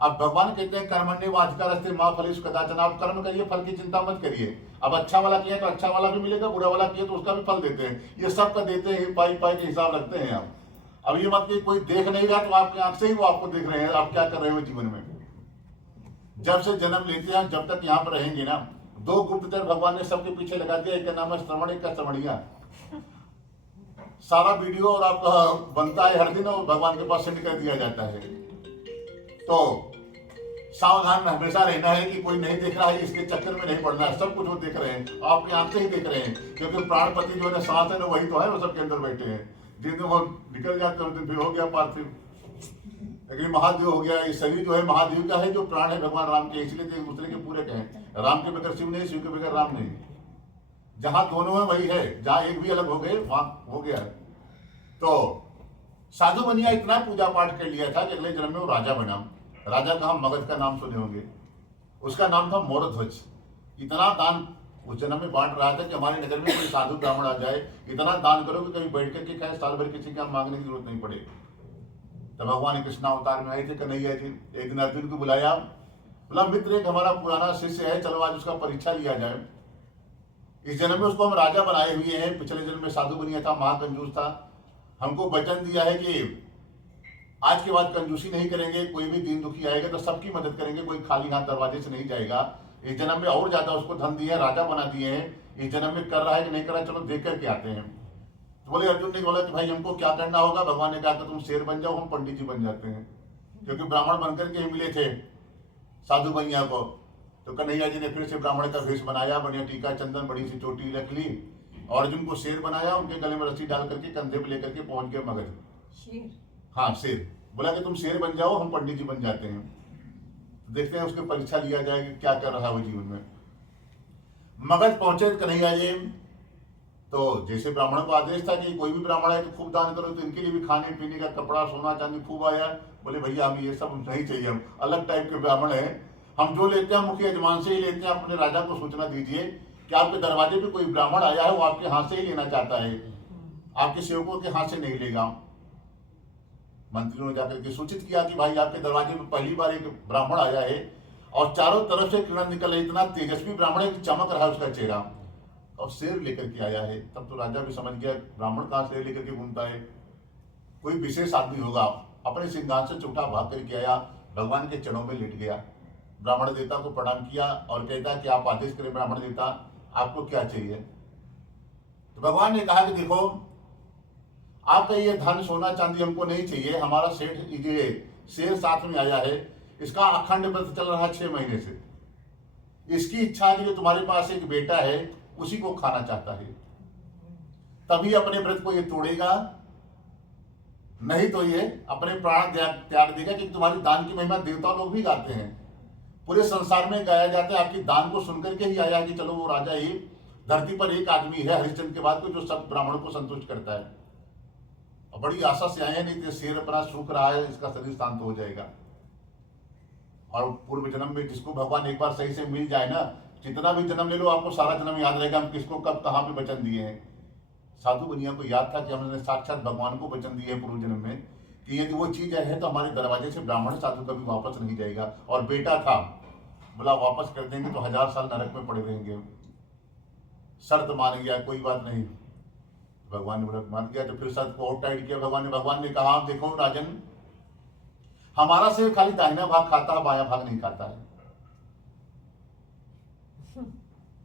अब भगवान कहते हैं कर्मण्येवाधिकारस्ते मा फलेषु कदाचन, आप कर्म करिए फल की चिंता मत करिए। अब अच्छा वाला किया तो अच्छा वाला भी मिलेगा, बुरा वाला किया तो उसका भी फल देते हैं, ये सब का देते हैं, पाई पाई के हिसाब रखते हैं आप। अब ये मत कि कोई देख नहीं रहा तो आपकी आंख से ही वो आपको देख रहे हैं आप क्या कर रहे हो जीवन में। जब से जन्म लेते हैं जब तक यहाँ पर रहेंगे ना, 2 गुप्तचर भगवान ने सबके पीछे लगा दिया, एक का नाम है श्रवण, एक का श्रवणिया। सारा वीडियो और आपका बनता है हर दिन और भगवान के पास सेंड कर दिया जाता है। तो सावधान हमेशा रहना है कि कोई नहीं देख रहा है, इसके चक्कर में नहीं पड़ना है। सब कुछ वो देख रहे हैं, आपकी आंख से ही देख रहे हैं, क्योंकि प्राणपति जो है सांस है ना वही तो है, वो सबके अंदर बैठे हैं। जिस दिन वो निकल जाते हैं उस दिन फिर हो गया पार्थिव, लेकिन महादेव हो गया। ये शरीर जो है महादेव का है, जो प्राण है भगवान राम के, इसलिए एक दूसरे के पूरे कहें। राम के बगैर शिव नहीं, शिव के बगैर राम नहीं। जहां दोनों है वही है, जहां एक भी अलग हो गए वहां हो गया। तो साधु बनिया इतना पूजा पाठ कर लिया था कि अगले जन्म में वो राजा बना। राजा का हम मगध का नाम सुने होंगे, उसका नाम था मोरध्वज। इतना दान उस जन्म में बांट रहा था कि हमारे नगर में कोई साधु ब्राह्मण आ जाए, इतना दान करो कि कभी बैठ करके खाए, साल भर किसी का मांगने की जरूरत नहीं पड़े। तो भगवान कृष्ण अवतार में आए थे कन्हैया जी। एक दिन अर्जुन को बुलाया, बोला मित्र एक हमारा पुराना शिष्य है, चलो आज उसका परीक्षा लिया जाए। इस जन्म में उसको हम राजा बनाए हुए हैं, पिछले जन्म में साधु बनिया था, महाकंजूस था। हमको वचन दिया है कि आज के बाद कंजूसी नहीं करेंगे, कोई भी दीन दुखी आएगा तो सबकी मदद करेंगे, कोई खाली हाथ दरवाजे से नहीं जाएगा। इस जन्म में और ज्यादा उसको धन दिए हैं, राजा बना दिए हैं। इस जन्म में कर रहा है कि नहीं कर रहा है, चलो देख करके आते हैं। तो बोले अर्जुन ने बोला कि भाई हमको क्या करना होगा। भगवान ने कहा कि तुम शेर बन जाओ, हम पंडित जी बन जाते हैं, क्योंकि ब्राह्मण बनकर के मिले थे साधु बनिया को। तो कन्हैया जी ने फिर से ब्राह्मण का वेश बनाया, बढ़िया टीका चंदन बड़ी सी चोटी रख ली और अर्जुन को शेर बनाया, उनके गले में रस्सी डाल करके कंधे पे लेकर के पहुंच गए मगध। हाँ शेर, बोला कि तुम शेर बन जाओ, हम पंडित जी बन जाते हैं। तो देखते हैं उसकी परीक्षा लिया जाएगा क्या कर रहा है वो जीवन में। मगध पहुंचे कन्हैया जी, तो जैसे ब्राह्मणों को आदेश था कि कोई भी ब्राह्मण है तो खूब दान करो, तो इनके लिए भी खाने पीने का कपड़ा सोना चांदी खूब आया। बोले भैया हमें ये सब नहीं चाहिए, हम अलग टाइप के ब्राह्मण हैं, हम जो लेते हैं मुखिया यजमान से ही लेते हैं। अपने राजा को सूचना दीजिए कि आपके दरवाजे पे कोई ब्राह्मण आया है, वो आपके हाथ से ही लेना चाहता है, आपके सेवकों के हाथ से नहीं लेगा। मंत्रियों ने जाकर के सूचित किया कि भाई आपके दरवाजे में पहली बार एक ब्राह्मण आया है और चारों तरफ से किरण निकल रही, इतना तेजस्वी ब्राह्मण है कि चमक रहा है उसका चेहरा, और शेर लेकर के आया है। तब तो राजा भी समझ गया ब्राह्मण कहाँ शेर लेकर के घूमता है, कोई विशेष आदमी होगा। अपने सिंहासन से उठा भाग करके आया, भगवान के चरणों में लेट गया, ब्राह्मण देवता को प्रणाम किया और कहता कि आप आदेश करें ब्राह्मण देवता, आपको क्या चाहिए। तो भगवान ने कहा कि देखो आपका ये धन सोना चांदी हमको नहीं चाहिए, हमारा सेठ ये शेर साथ में आया है, इसका अखंड व्रत चल रहा है 6 महीने से, इसकी इच्छा है कि जो तुम्हारे पास एक बेटा है उसी को खाना चाहता है, तभी अपने व्रत को ये तोड़ेगा, नहीं तो ये अपने प्राण त्याग देगा। कि तुम्हारी दान की महिमा देवता लोग भी गाते हैं, पूरे संसार में गाया जाता है। आपकी दान को सुनकर के ही आया कि चलो वो राजा ही धरती पर एक आदमी है हरिश्चंद्र के बाद को जो सब ब्राह्मणों को संतुष्ट करता है। और बड़ी आशा से आए, नहीं तो शेर अपना सूख रहा है, इसका शरीर शांत हो जाएगा। और पूर्व जन्म में जिसको भगवान एक बार सही से मिल जाए ना, जितना भी जन्म ले लो आपको सारा जन्म याद रहेगा हम किसको कब कहाँ पे वचन दिए हैं। साधु बनिया को याद था कि हमने साक्षात भगवान को वचन दिए पूर्व जन्म में कि यदि वो चीज है तो हमारे दरवाजे से ब्राह्मण साधु कभी वापस नहीं जाएगा। और बेटा था, बोला वापस कर देंगे तो 1000 साल नरक में पड़े रहेंगे। शर्त मान गया, कोई बात नहीं, भगवान ने मान गया। तो फिर शर्त को और टाइट किया भगवान ने कहा देखो राजन, हमारा शेर खाली दाहिना भाग खाता है, बायां भाग नहीं खाता है।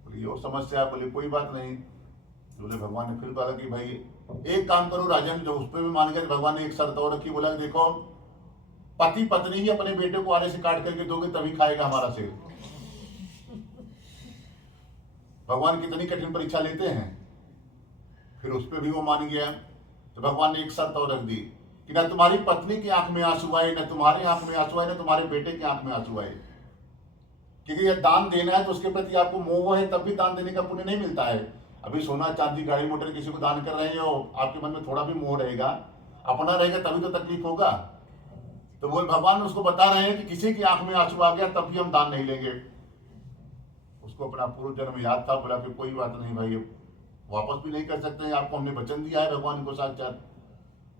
बोले वो समस्या, बोले कोई बात नहीं। बोले भगवान ने फिर कहा कि भाई एक काम करो राजन, जो उस पर भी मान गया। भगवान ने एक शर्त और रखी, बोला देखो पति पत्नी ही अपने बेटे को आने से काट करके दोगे तभी खाएगा हमारा शेर। भगवान कितनी कठिन परीक्षा लेते हैं, फिर उस पर भी वो मान गया। तो भगवान ने एक शर्त और रख दी कि ना तुम्हारी पत्नी की आंख में आंसू आए, ना तुम्हारी आंख में आंसू आए, ना तुम्हारे बेटे की आंख में आंसू आए। क्योंकि यह दान देना है तो उसके प्रति आपको मोह है, तब भी दान देने का पुण्य नहीं मिलता है। अभी सोना चांदी गाड़ी मोटर किसी को दान कर रहे हैं और आपके मन में थोड़ा भी मोह रहेगा, अपना रहेगा तभी तो तकलीफ होगा। तो वो भगवान उसको बता रहे हैं कि किसी की आंख में आंसू आ गया तब भी हम दान नहीं लेंगे। उसको अपना पूर्व जन्म याद था, बोला कि कोई बात नहीं भाई, वापस भी नहीं कर सकते हैं। आपको हमने वचन दिया है, भगवान को साक्षात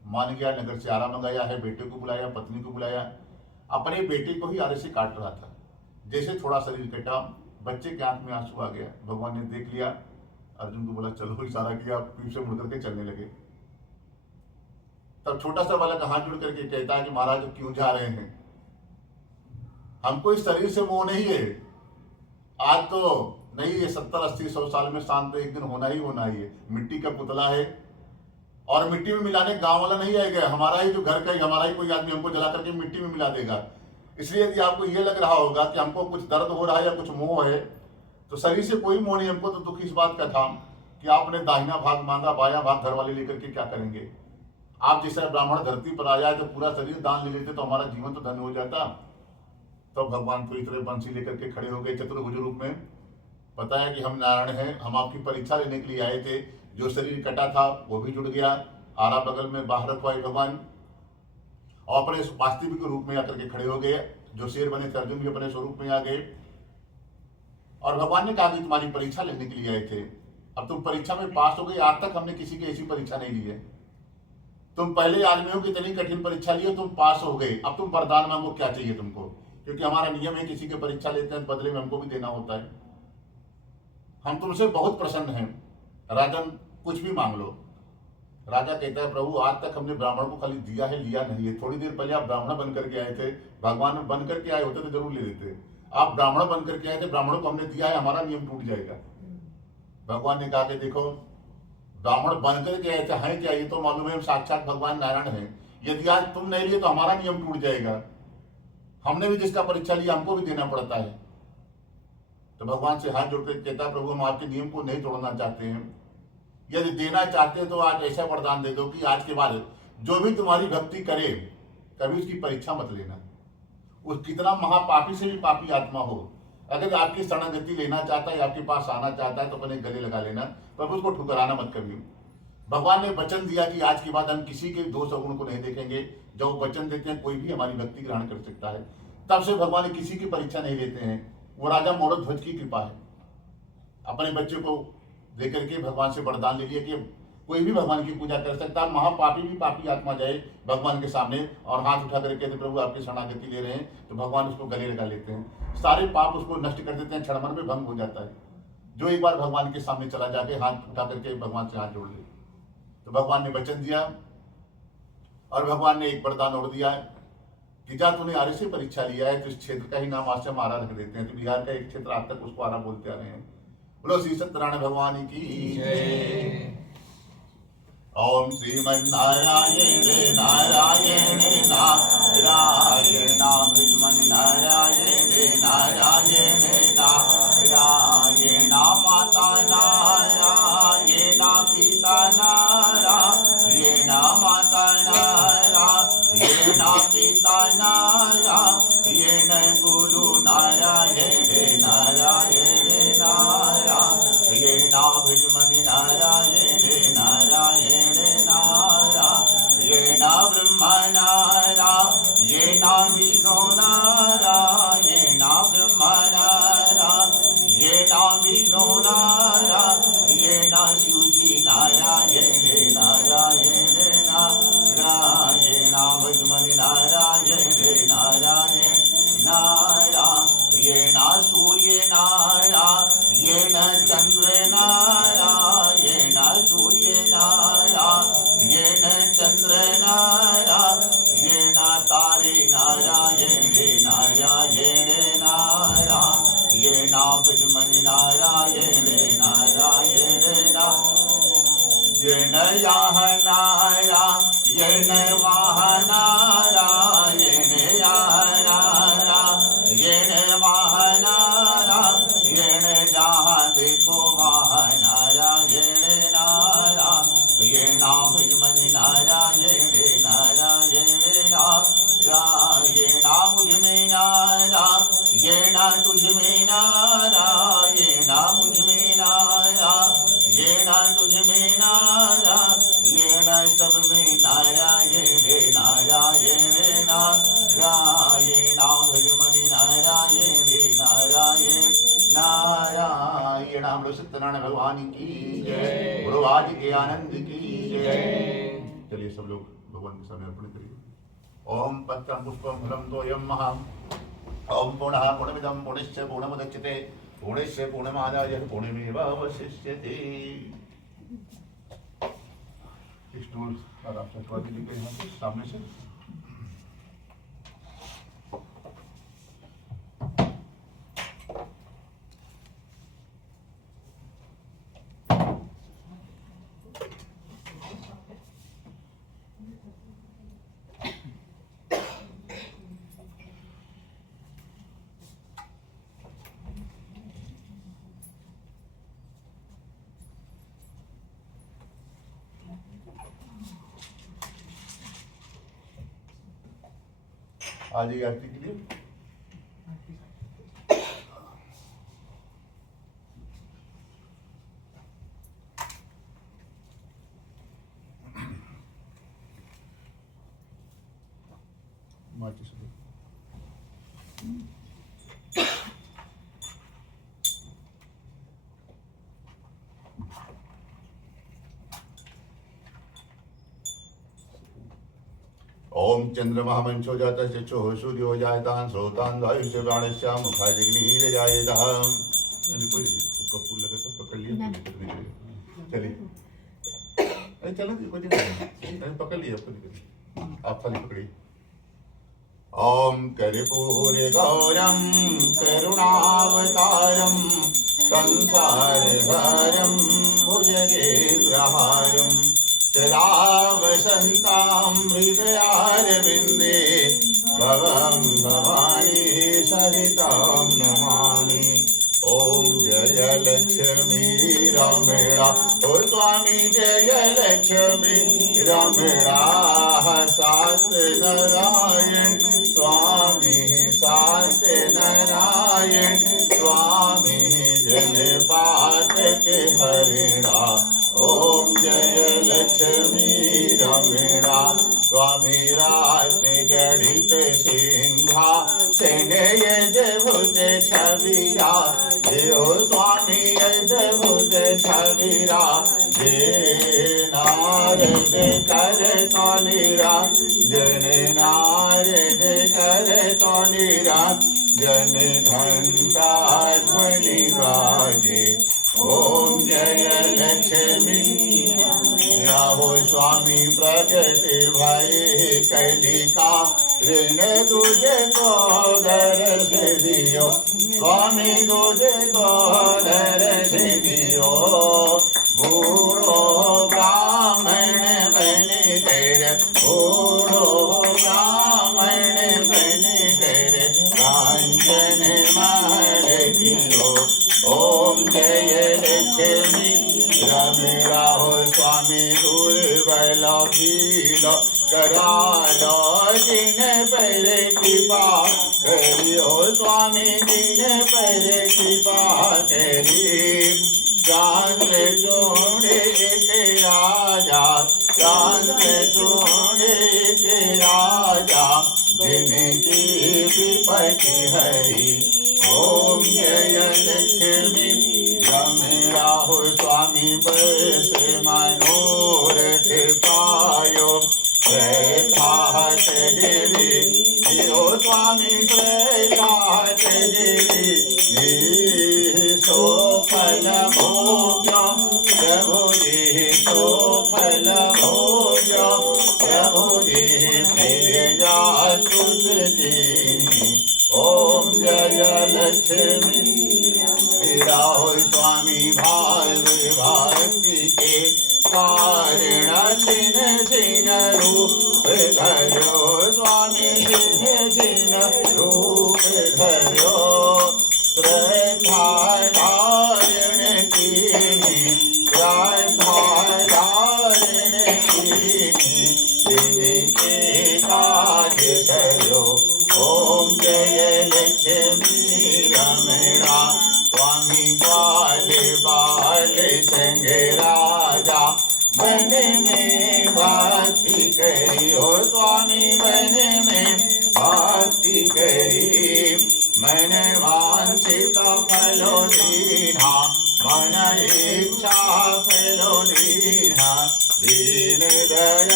मान गया, नगर से आरा मंगाया है, बेटे को बुलाया, पत्नी को बुलाया, अपने बेटे को ही आरे से काट रहा था। जैसे थोड़ा शरीर कटा, बच्चे के आंख में आंसू आ गया। भगवान ने देख लिया, अर्जुन को बोला चलो, इशारा किया, पीछे से मुड़ करके चलने लगे। तब छोटा सा बालक हाथ जोड़ करके कहता है कि महाराज क्यों जा रहे हैं? हमको इस शरीर से मोह नहीं है। आज तो नहीं, ये 70, 80, 100 साल में शांत एक दिन होना ही होना ही है। मिट्टी का पुतला है और मिट्टी में मिलाने गांव वाला नहीं आएगा, हमारा ही जो घर का ही, हमारा ही कोई आदमी हमको जला करके मिट्टी में मिला देगा। इसलिए यदि आपको ये लग रहा होगा कि हमको कुछ दर्द हो रहा है या कुछ मोह है, तो शरीर से कोई मोह नहीं। हमको तो दुख इस बात का था कि आपने दाहिना भाग मांगा, बायां भाग घर वाले लेकर के क्या करेंगे। आप जैसा ब्राह्मण धरती पर आ जाए तो पूरा शरीर दान ले लेते तो हमारा जीवन तो धन्य हो जाता। तो भगवान पूरी तरह बंसी लेकर के खड़े हो गए चतुर्भुज रूप में। पता है कि हम नारायण हैं, हम आपकी परीक्षा लेने के लिए आए थे। जो शरीर कटा था वो भी जुड़ गया, आरा बगल में बाहर रखवाए भगवान, और अपने वास्तविक रूप में आकर के खड़े हो गए। जो शेर बने थे अर्जुन भी अपने स्वरूप में आ गए, और भगवान ने कहा कि तुम्हारी परीक्षा लेने के लिए आए थे, अब तुम परीक्षा में पास हो गए। आज तक हमने किसी की ऐसी परीक्षा नहीं ली है। तुम पहले आदमियों की इतनी कठिन परीक्षा ली, तुम पास हो गए, अब तुम वरदान मांगो, क्या चाहिए तुमको? क्योंकि हमारा नियम है, किसी की परीक्षा लेते हैं बदले में हमको भी देना होता है। हम तुमसे बहुत प्रसन्न हैं, राजन कुछ भी मांग लो। राजा कहता है प्रभु आज तक हमने ब्राह्मण को खाली दिया है, लिया नहीं है। थोड़ी देर पहले आप ब्राह्मण बन करके आए थे, भगवान बन करके आए होते तो जरूर ले लेते। आप ब्राह्मण बन करके आए थे, ब्राह्मणों को हमने दिया है, हमारा नियम टूट जाएगा। भगवान ने कहा कि देखो, ब्राह्मण बन करके आए थे, हैं क्या? ये तो मालूम है हम साक्षात भगवान नारायण हैं। यदि आज तुम नहीं लिए तो हमारा नियम टूट जाएगा। हमने भी जिसका परीक्षा लिया हमको भी देना पड़ता है। तो भगवान से हाथ जोड़कर कहता है प्रभु हम आपके नियम को नहीं तोड़ना चाहते हैं, यदि देना चाहते हो तो आज ऐसा वरदान दे दो कि आज के बाद जो भी तुम्हारी भक्ति करे कभी उसकी परीक्षा मत लेना। उस कितना महापापी से भी पापी आत्मा हो, अगर आपकी शरणागति लेना चाहता है, आपके पास आना चाहता है तो अपने गले लगा लेना, पर उसको ठुकराना मत कभी। भगवान ने वचन दिया कि आज के बाद हम किसी के दोष अवगुण को नहीं देखेंगे। जब वचन देते हैं कोई भी हमारी भक्ति ग्रहण कर सकता है, तब से भगवान किसी की परीक्षा नहीं लेते हैं। वो राजा मोरध्वज की कृपा है। अपने बच्चे को देकर के भगवान से वरदान ले लिया कि कोई भी भगवान की पूजा कर सकता है। महापापी भी पापी आत्मा जाए भगवान के सामने और हाथ उठा करके कहते प्रभु आपकी शरणागति ले रहे हैं, तो भगवान उसको गले लगा लेते हैं। सारे पाप उसको नष्ट कर देते हैं, क्षण भर में भंग हो जाता है। जो एक बार भगवान के सामने चला जाके हाथ उठा करके भगवान से हाथ जोड़ ले, तो भगवान ने वचन दिया और भगवान ने एक वरदान और दिया कि जा तूने आर्य से परीक्षा लिया है तो इस क्षेत्र का ही नाम आज से हम आरा रख देते हैं। तो बिहार का एक क्षेत्र आज तक उसको आरा बोलते आ रहे हैं। बोलो श्री सत्यनारायण भगवान की जय। ओम श्रीमन्नारायण नारायण नारायण नारायण नारायण नारायण माता नारायण पिता नारायण माता नारायण पिता नारायण गुरु नारायण नारायण नारायण भजमनि नारायण नारायण नारायण ब्रह्मा नारायण विष्णु नारायण ब्रह्मा नारायण विष्णु नारायण शिवजी नारायण नारायण नारायण भजमनि नारायण नारायण नारायण सूर्य नारायण चंद्र नारायण सूर्य नारायण चंद्र नारायण तारे नारायण नारायण नारायण भजमनि नारायण नारायण नारायण याह नारायण वाह नारायण याह नारायण वाह नारायण जहाँ देखो वाह नारायण नारायण भजमनि नारायण नारायण नारायण मुझ में नारायण तुझ में नारायण मुझ में नारायण तुझ में नारायण सब में नारायण नारायण नारायण भजमनि नारायण नारायण नारायण बोलो सत्यनारायण भगवान की जय, बोलो आज के आनंद की जय। चलिए सब लोग भगवान के सामने अर्पण करिए। ओम पत्रम पुष्पम फलम तोयम महा। ओम पूर्णः पूर्णमिदं पूर्णस्य पूर्णमुदच्यते पूर्णस्य पूर्णमादाय पूर्णमेवावशिष्यते। स्टूल आराम से हटवा दीजिए यहाँ से सामने से। आ जाइए आरती के लिए। माटी से ओम चंद्रमा मंचो जाता चक्षो सूर्यो जायतान सोतान वायुष्य प्राणश्या मुखाग्निर जायतः। कोई कपूर लगा था पकड़ लिया चलिए। अरे चलो कोई नहीं पकड़ लिया आप खाली पकड़िए। ओम कर्पूरे गौरम करुणावतारम संसारसारम भुजगेन्द्रहारम सदा वसन्तां हृदयारविन्दे भवं भवानी सहितां नमामि। ओम जय लक्ष्मी रमणा ओ स्वामी जय लक्ष्मी रमणा सत्यनारायण स्वामी सत्यनारायण स्वामी जन पातक हरिणा। ओम जय लक्ष्मी रमणा स्वामी रात्रि गणित सिंहा सेनय भुज छबीरा देव स्वामी भुज छबीरा जे नारद कर तो निरंजन नारद कर तो निरंजन घंटा ध्वनि बाजे। ओम जय लक्ष्मी राहो स्वामी प्रकट भये कलिका ऋण तुझे को दर्श दियो स्वामी तुझे को दर्श दियो। बूढ़ो ब्राह्मण बने कर बूढ़ो ब्राह्मण बने कर कांचन महल दियो। ओम जय लक्ष्मी रमणा हो स्वामी दुर्बल भील करालो दिन पर कृपा करियो स्वामी दिन पर कृपा करी। चांद जोड़े के राजा चांद जोड़े के राजा जिनकी विपत्ति हरी। ओम जय लक्ष्मी रमणा हो स्वामी बस मनोरथ पायो प्रभात गिरी ओ स्वामी प्रभात गिरी सो फल भोग्य प्रभु जी सो फल भोग्य प्रभु जी फिर जा तुझी। ओम जय लक्ष्मी राहो स्वामी भाव भक्ति के कारण छिन छिन रूप धरो स्वामी छिन छिन रूप धरो। श्रद्धा धारण की श्रद्धा धारण की काज करो। ओम जय लक्ष्मी रमणा स्वामी बाल बाल संग राजा मन में भक्ति करी। ओ स्वामी मन में भक्ति करी मन वांछित फलो दीना मन इच्छा फलो दीना दीन दयाल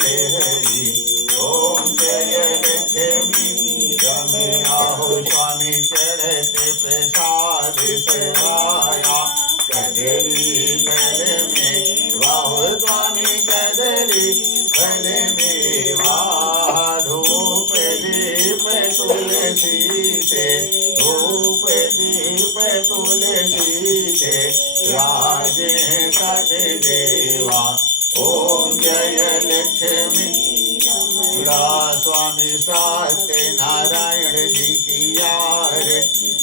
हरि ओम जय लक्ष्मी रमे आहो स्वामी चढ़ते प्रसाद सेवाया कदली फल में वाहो स्वामी कदली फल में वाह धूप दीप तुलसी से धूप दीप तुलसी से राजे सतदेवा ओम जय लक्ष्मी स्वामी सत्य नारायण जी की यार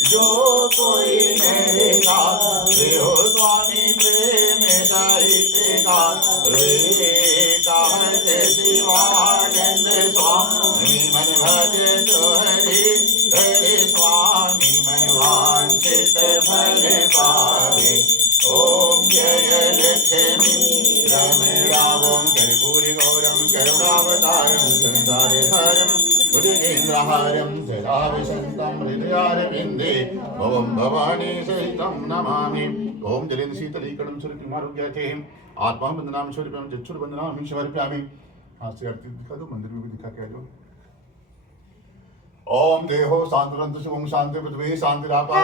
जो कोई नहीं गा रे हो स्वामी प्रेम साहित्य का रे कहते शिवानंद स्वामी मन भज तो हरि हरे स्वामी मन वांछित फल पावे ओम जय लक्ष्मी रमणावं कर्पूरि गौरं करुणावतारं संसारहरं बुद्धिन्द्रहारं सदा वसन्तं हृदयारविन्दे भवं भवानी सहितं नमामि ओम जलेन शीतलीकरणं सुरकिमारोग्यते आत्मा बंदनाम स्वरूपम चक्षुर बंदनाम समर्पयामि। हाथ से आरती दिखा दो, मंदिर में भी दिखा के आ जाओ। ओम देहो शांतिरंत शुभं शांति पृथ्वी शांतिरापा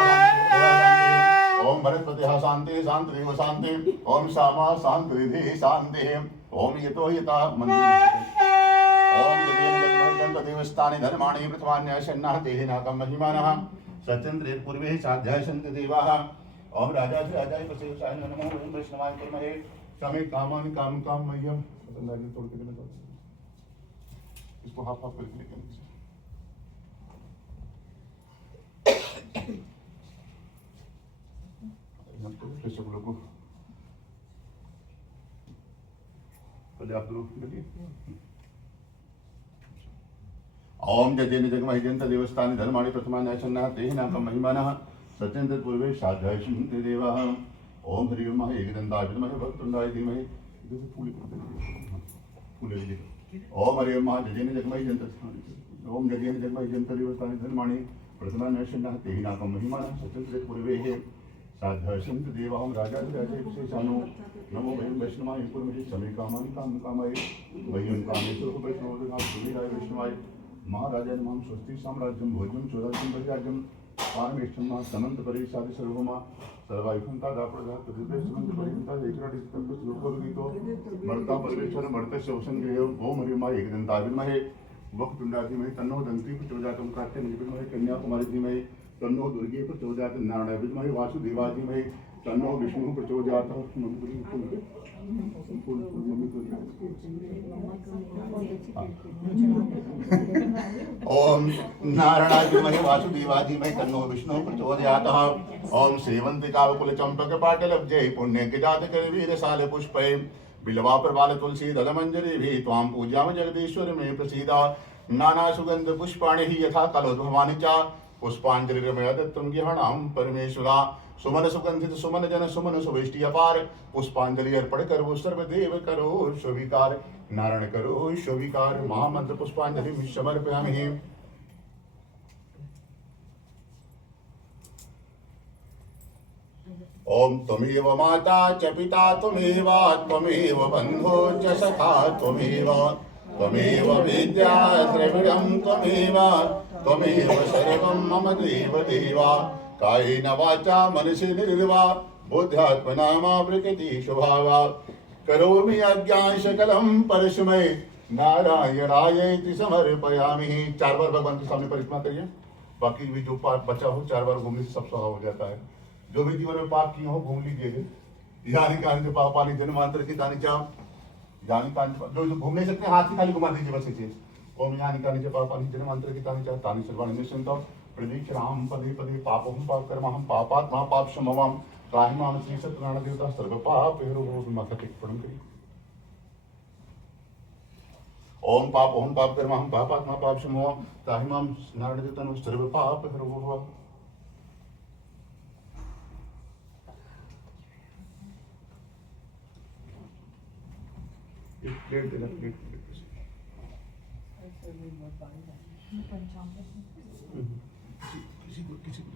ओम बृहस्पतिः शांति शांतिरेव शांति ओम श्यामा शांतिरिधि शांति ओम यतो यथा मंदिर ओम देवस्तानि धर्माणि पृथ्वान्यशन्नः तेहिनाकं महिमानः सत्येन्द्रेण पूर्वे साध्याय सन्ति देवाः ओम राजाधिराजाय प्रसेवसाय नमो ओम वैष्णवाय कुर्महे कामे कामानि काम काम मह्यम पतंगाली तोड़ के देना। इसको हाफ हाफ करके लेके सब लोगों पहले आप लोग बोलिए ओम जजेन जगमहिजंत देवस्थानि धर्माणि प्रथमान्यासन्नः तेहिनाकं महिमानः सत्येन्द्र पूर्वे साध्याय सन्ति देवाः ओम हरि ओम एकदंताय विद्महे वक्रतुंडाय धीमहि इधर फूल ओम हरि ओम जजेन जगमहिजंत ओम जजेन जगमहिजंत देवस्थानि धर्माणि प्रथमान्यासन्नः तेहिनाकं महिमानः सत्येन्द्र पूर्वे साध्याय सन्ति देवाः राजाधिराजाय विशेषानो नमो वयं वैष्णवाय कुर्महे समे कामानि काम कामाय वयं कामेश्वर वैष्णवाय सुवीराय वैष्णवाय महाराजा नमः स्वस्ति साम्राज्यं भोज्यं चोराज्यं परिराज्यं पारमेष्ठं समंत परिसादि सर्वमा सर्वायुखंता दापड़ा तदिव्य समंत परिहिता एकराटि तत्व श्लोकोदगीतो मर्ता परमेश्वर मर्त्य शोषण गृह ओम हरिमा एकदंता विद्महे वक्रतुंडाय धीमहि तन्नो दन्ति प्रचोदयात् कात्यायन विद्महे कन्याकुमारी धीमहि तन्नो दुर्गे प्रचोदयात् नारायण विद्महे वासुदेवाय धीमहि तन्नो विष्णु प्रचोदयात् ओम नारायणाय विद्महे वासुदेवाय धीमहि तन्नो विष्णु प्रचोदयात् ओम सेवंतिकावकुल चंपक पाटलब्जे पुण्यगिजात करवीरसाल पुष्पै बिल्वा प्रबाल तुलसी दलमंजरी भी त्वां पूज्याम जगदीश्वर में प्रसीदा नाना सुगंध पुष्पाणि हि यथा कलोद्भवानि च पुष्पांजलिर्मया दत्तं गृहाणां परमेश्वरा सुमन सुगंधित सुमन जन सुमन सुवेष्टि अपार पुष्पांजलि अर्पण करो सर्वदेव करो स्वीकार नारायण करो स्वीकार महामंत्र पुष्पांजलि समर्पयामि। ओम त्वमेव माता च पिता त्वमेव त्वमेव बन्धो च सखा त्वमेव त्वमेव विद्या द्रविडं त्वमेव त्वमेव सर्वं मम देव देवा कायेन वाचा मनसेर्वा बुद्ध्यात्मना मा प्रकृति स्वभावा करोमि अज्ञान सकलं परस्मै नारायणायेति समर्पयामि। 4 बार भगवान के सामने परिक्रमा करिए, बाकी भी जो पाप बचा हो 4 बार घूमने से सब स्वभाव हो जाता है। जो भी जीवन में पाप किए हो घूम लीजिए। यानी कारण जो पापाली जन्मांतर की तानी चाह यानी कारण जो घूम नहीं सकते हाथ से खाली घुमा दीजिए बस इसे। ओम यानी कारण जो पापाली जन्मांतर की तानी चाह तानी सर्वाणि निश्चिंतम् प्रदीक्षाम पदे पदे पापम पाप कर्महम पापात्मा पाप समवाम राहिमाम श्री सत्यनारायण देवता सर्व पाप हेरो माथा टेक प्रणाम करिए। ओम पाप कर्महम पापात्मा पाप समवाम राहिमाम नारायण देवता सर्व पाप हेरो। एक प्लेट देना प्लेट किसी को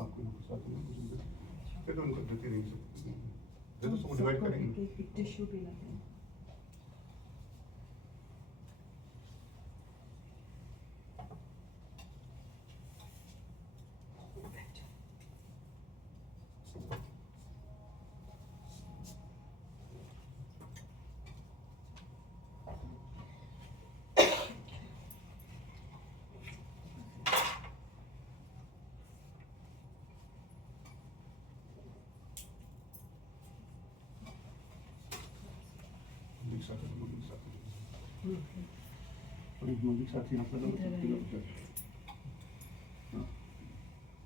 आपको साथ में कुछ तो उनको देते नहीं सकते। दे दो, सबको डिवाइड करेंगे। एक टिश्यू भी लगेगा।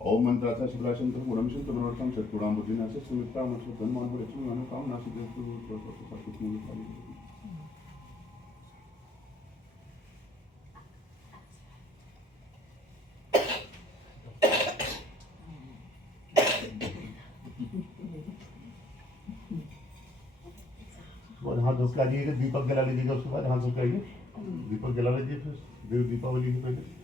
ओम मंत्राचा शिवराशंकर गुणमशंत मनोरथम सत्गुणाम बुद्धिनाश सुमित्रा मत्सव धनमान को लक्ष्मी मानो काम नासिक हाथ धो के आ जाइएगा, दीपक जला लीजिएगा, उसके बाद हाथ धो के आइए, दीपक जला लीजिए, फिर देव दीपावली के पहले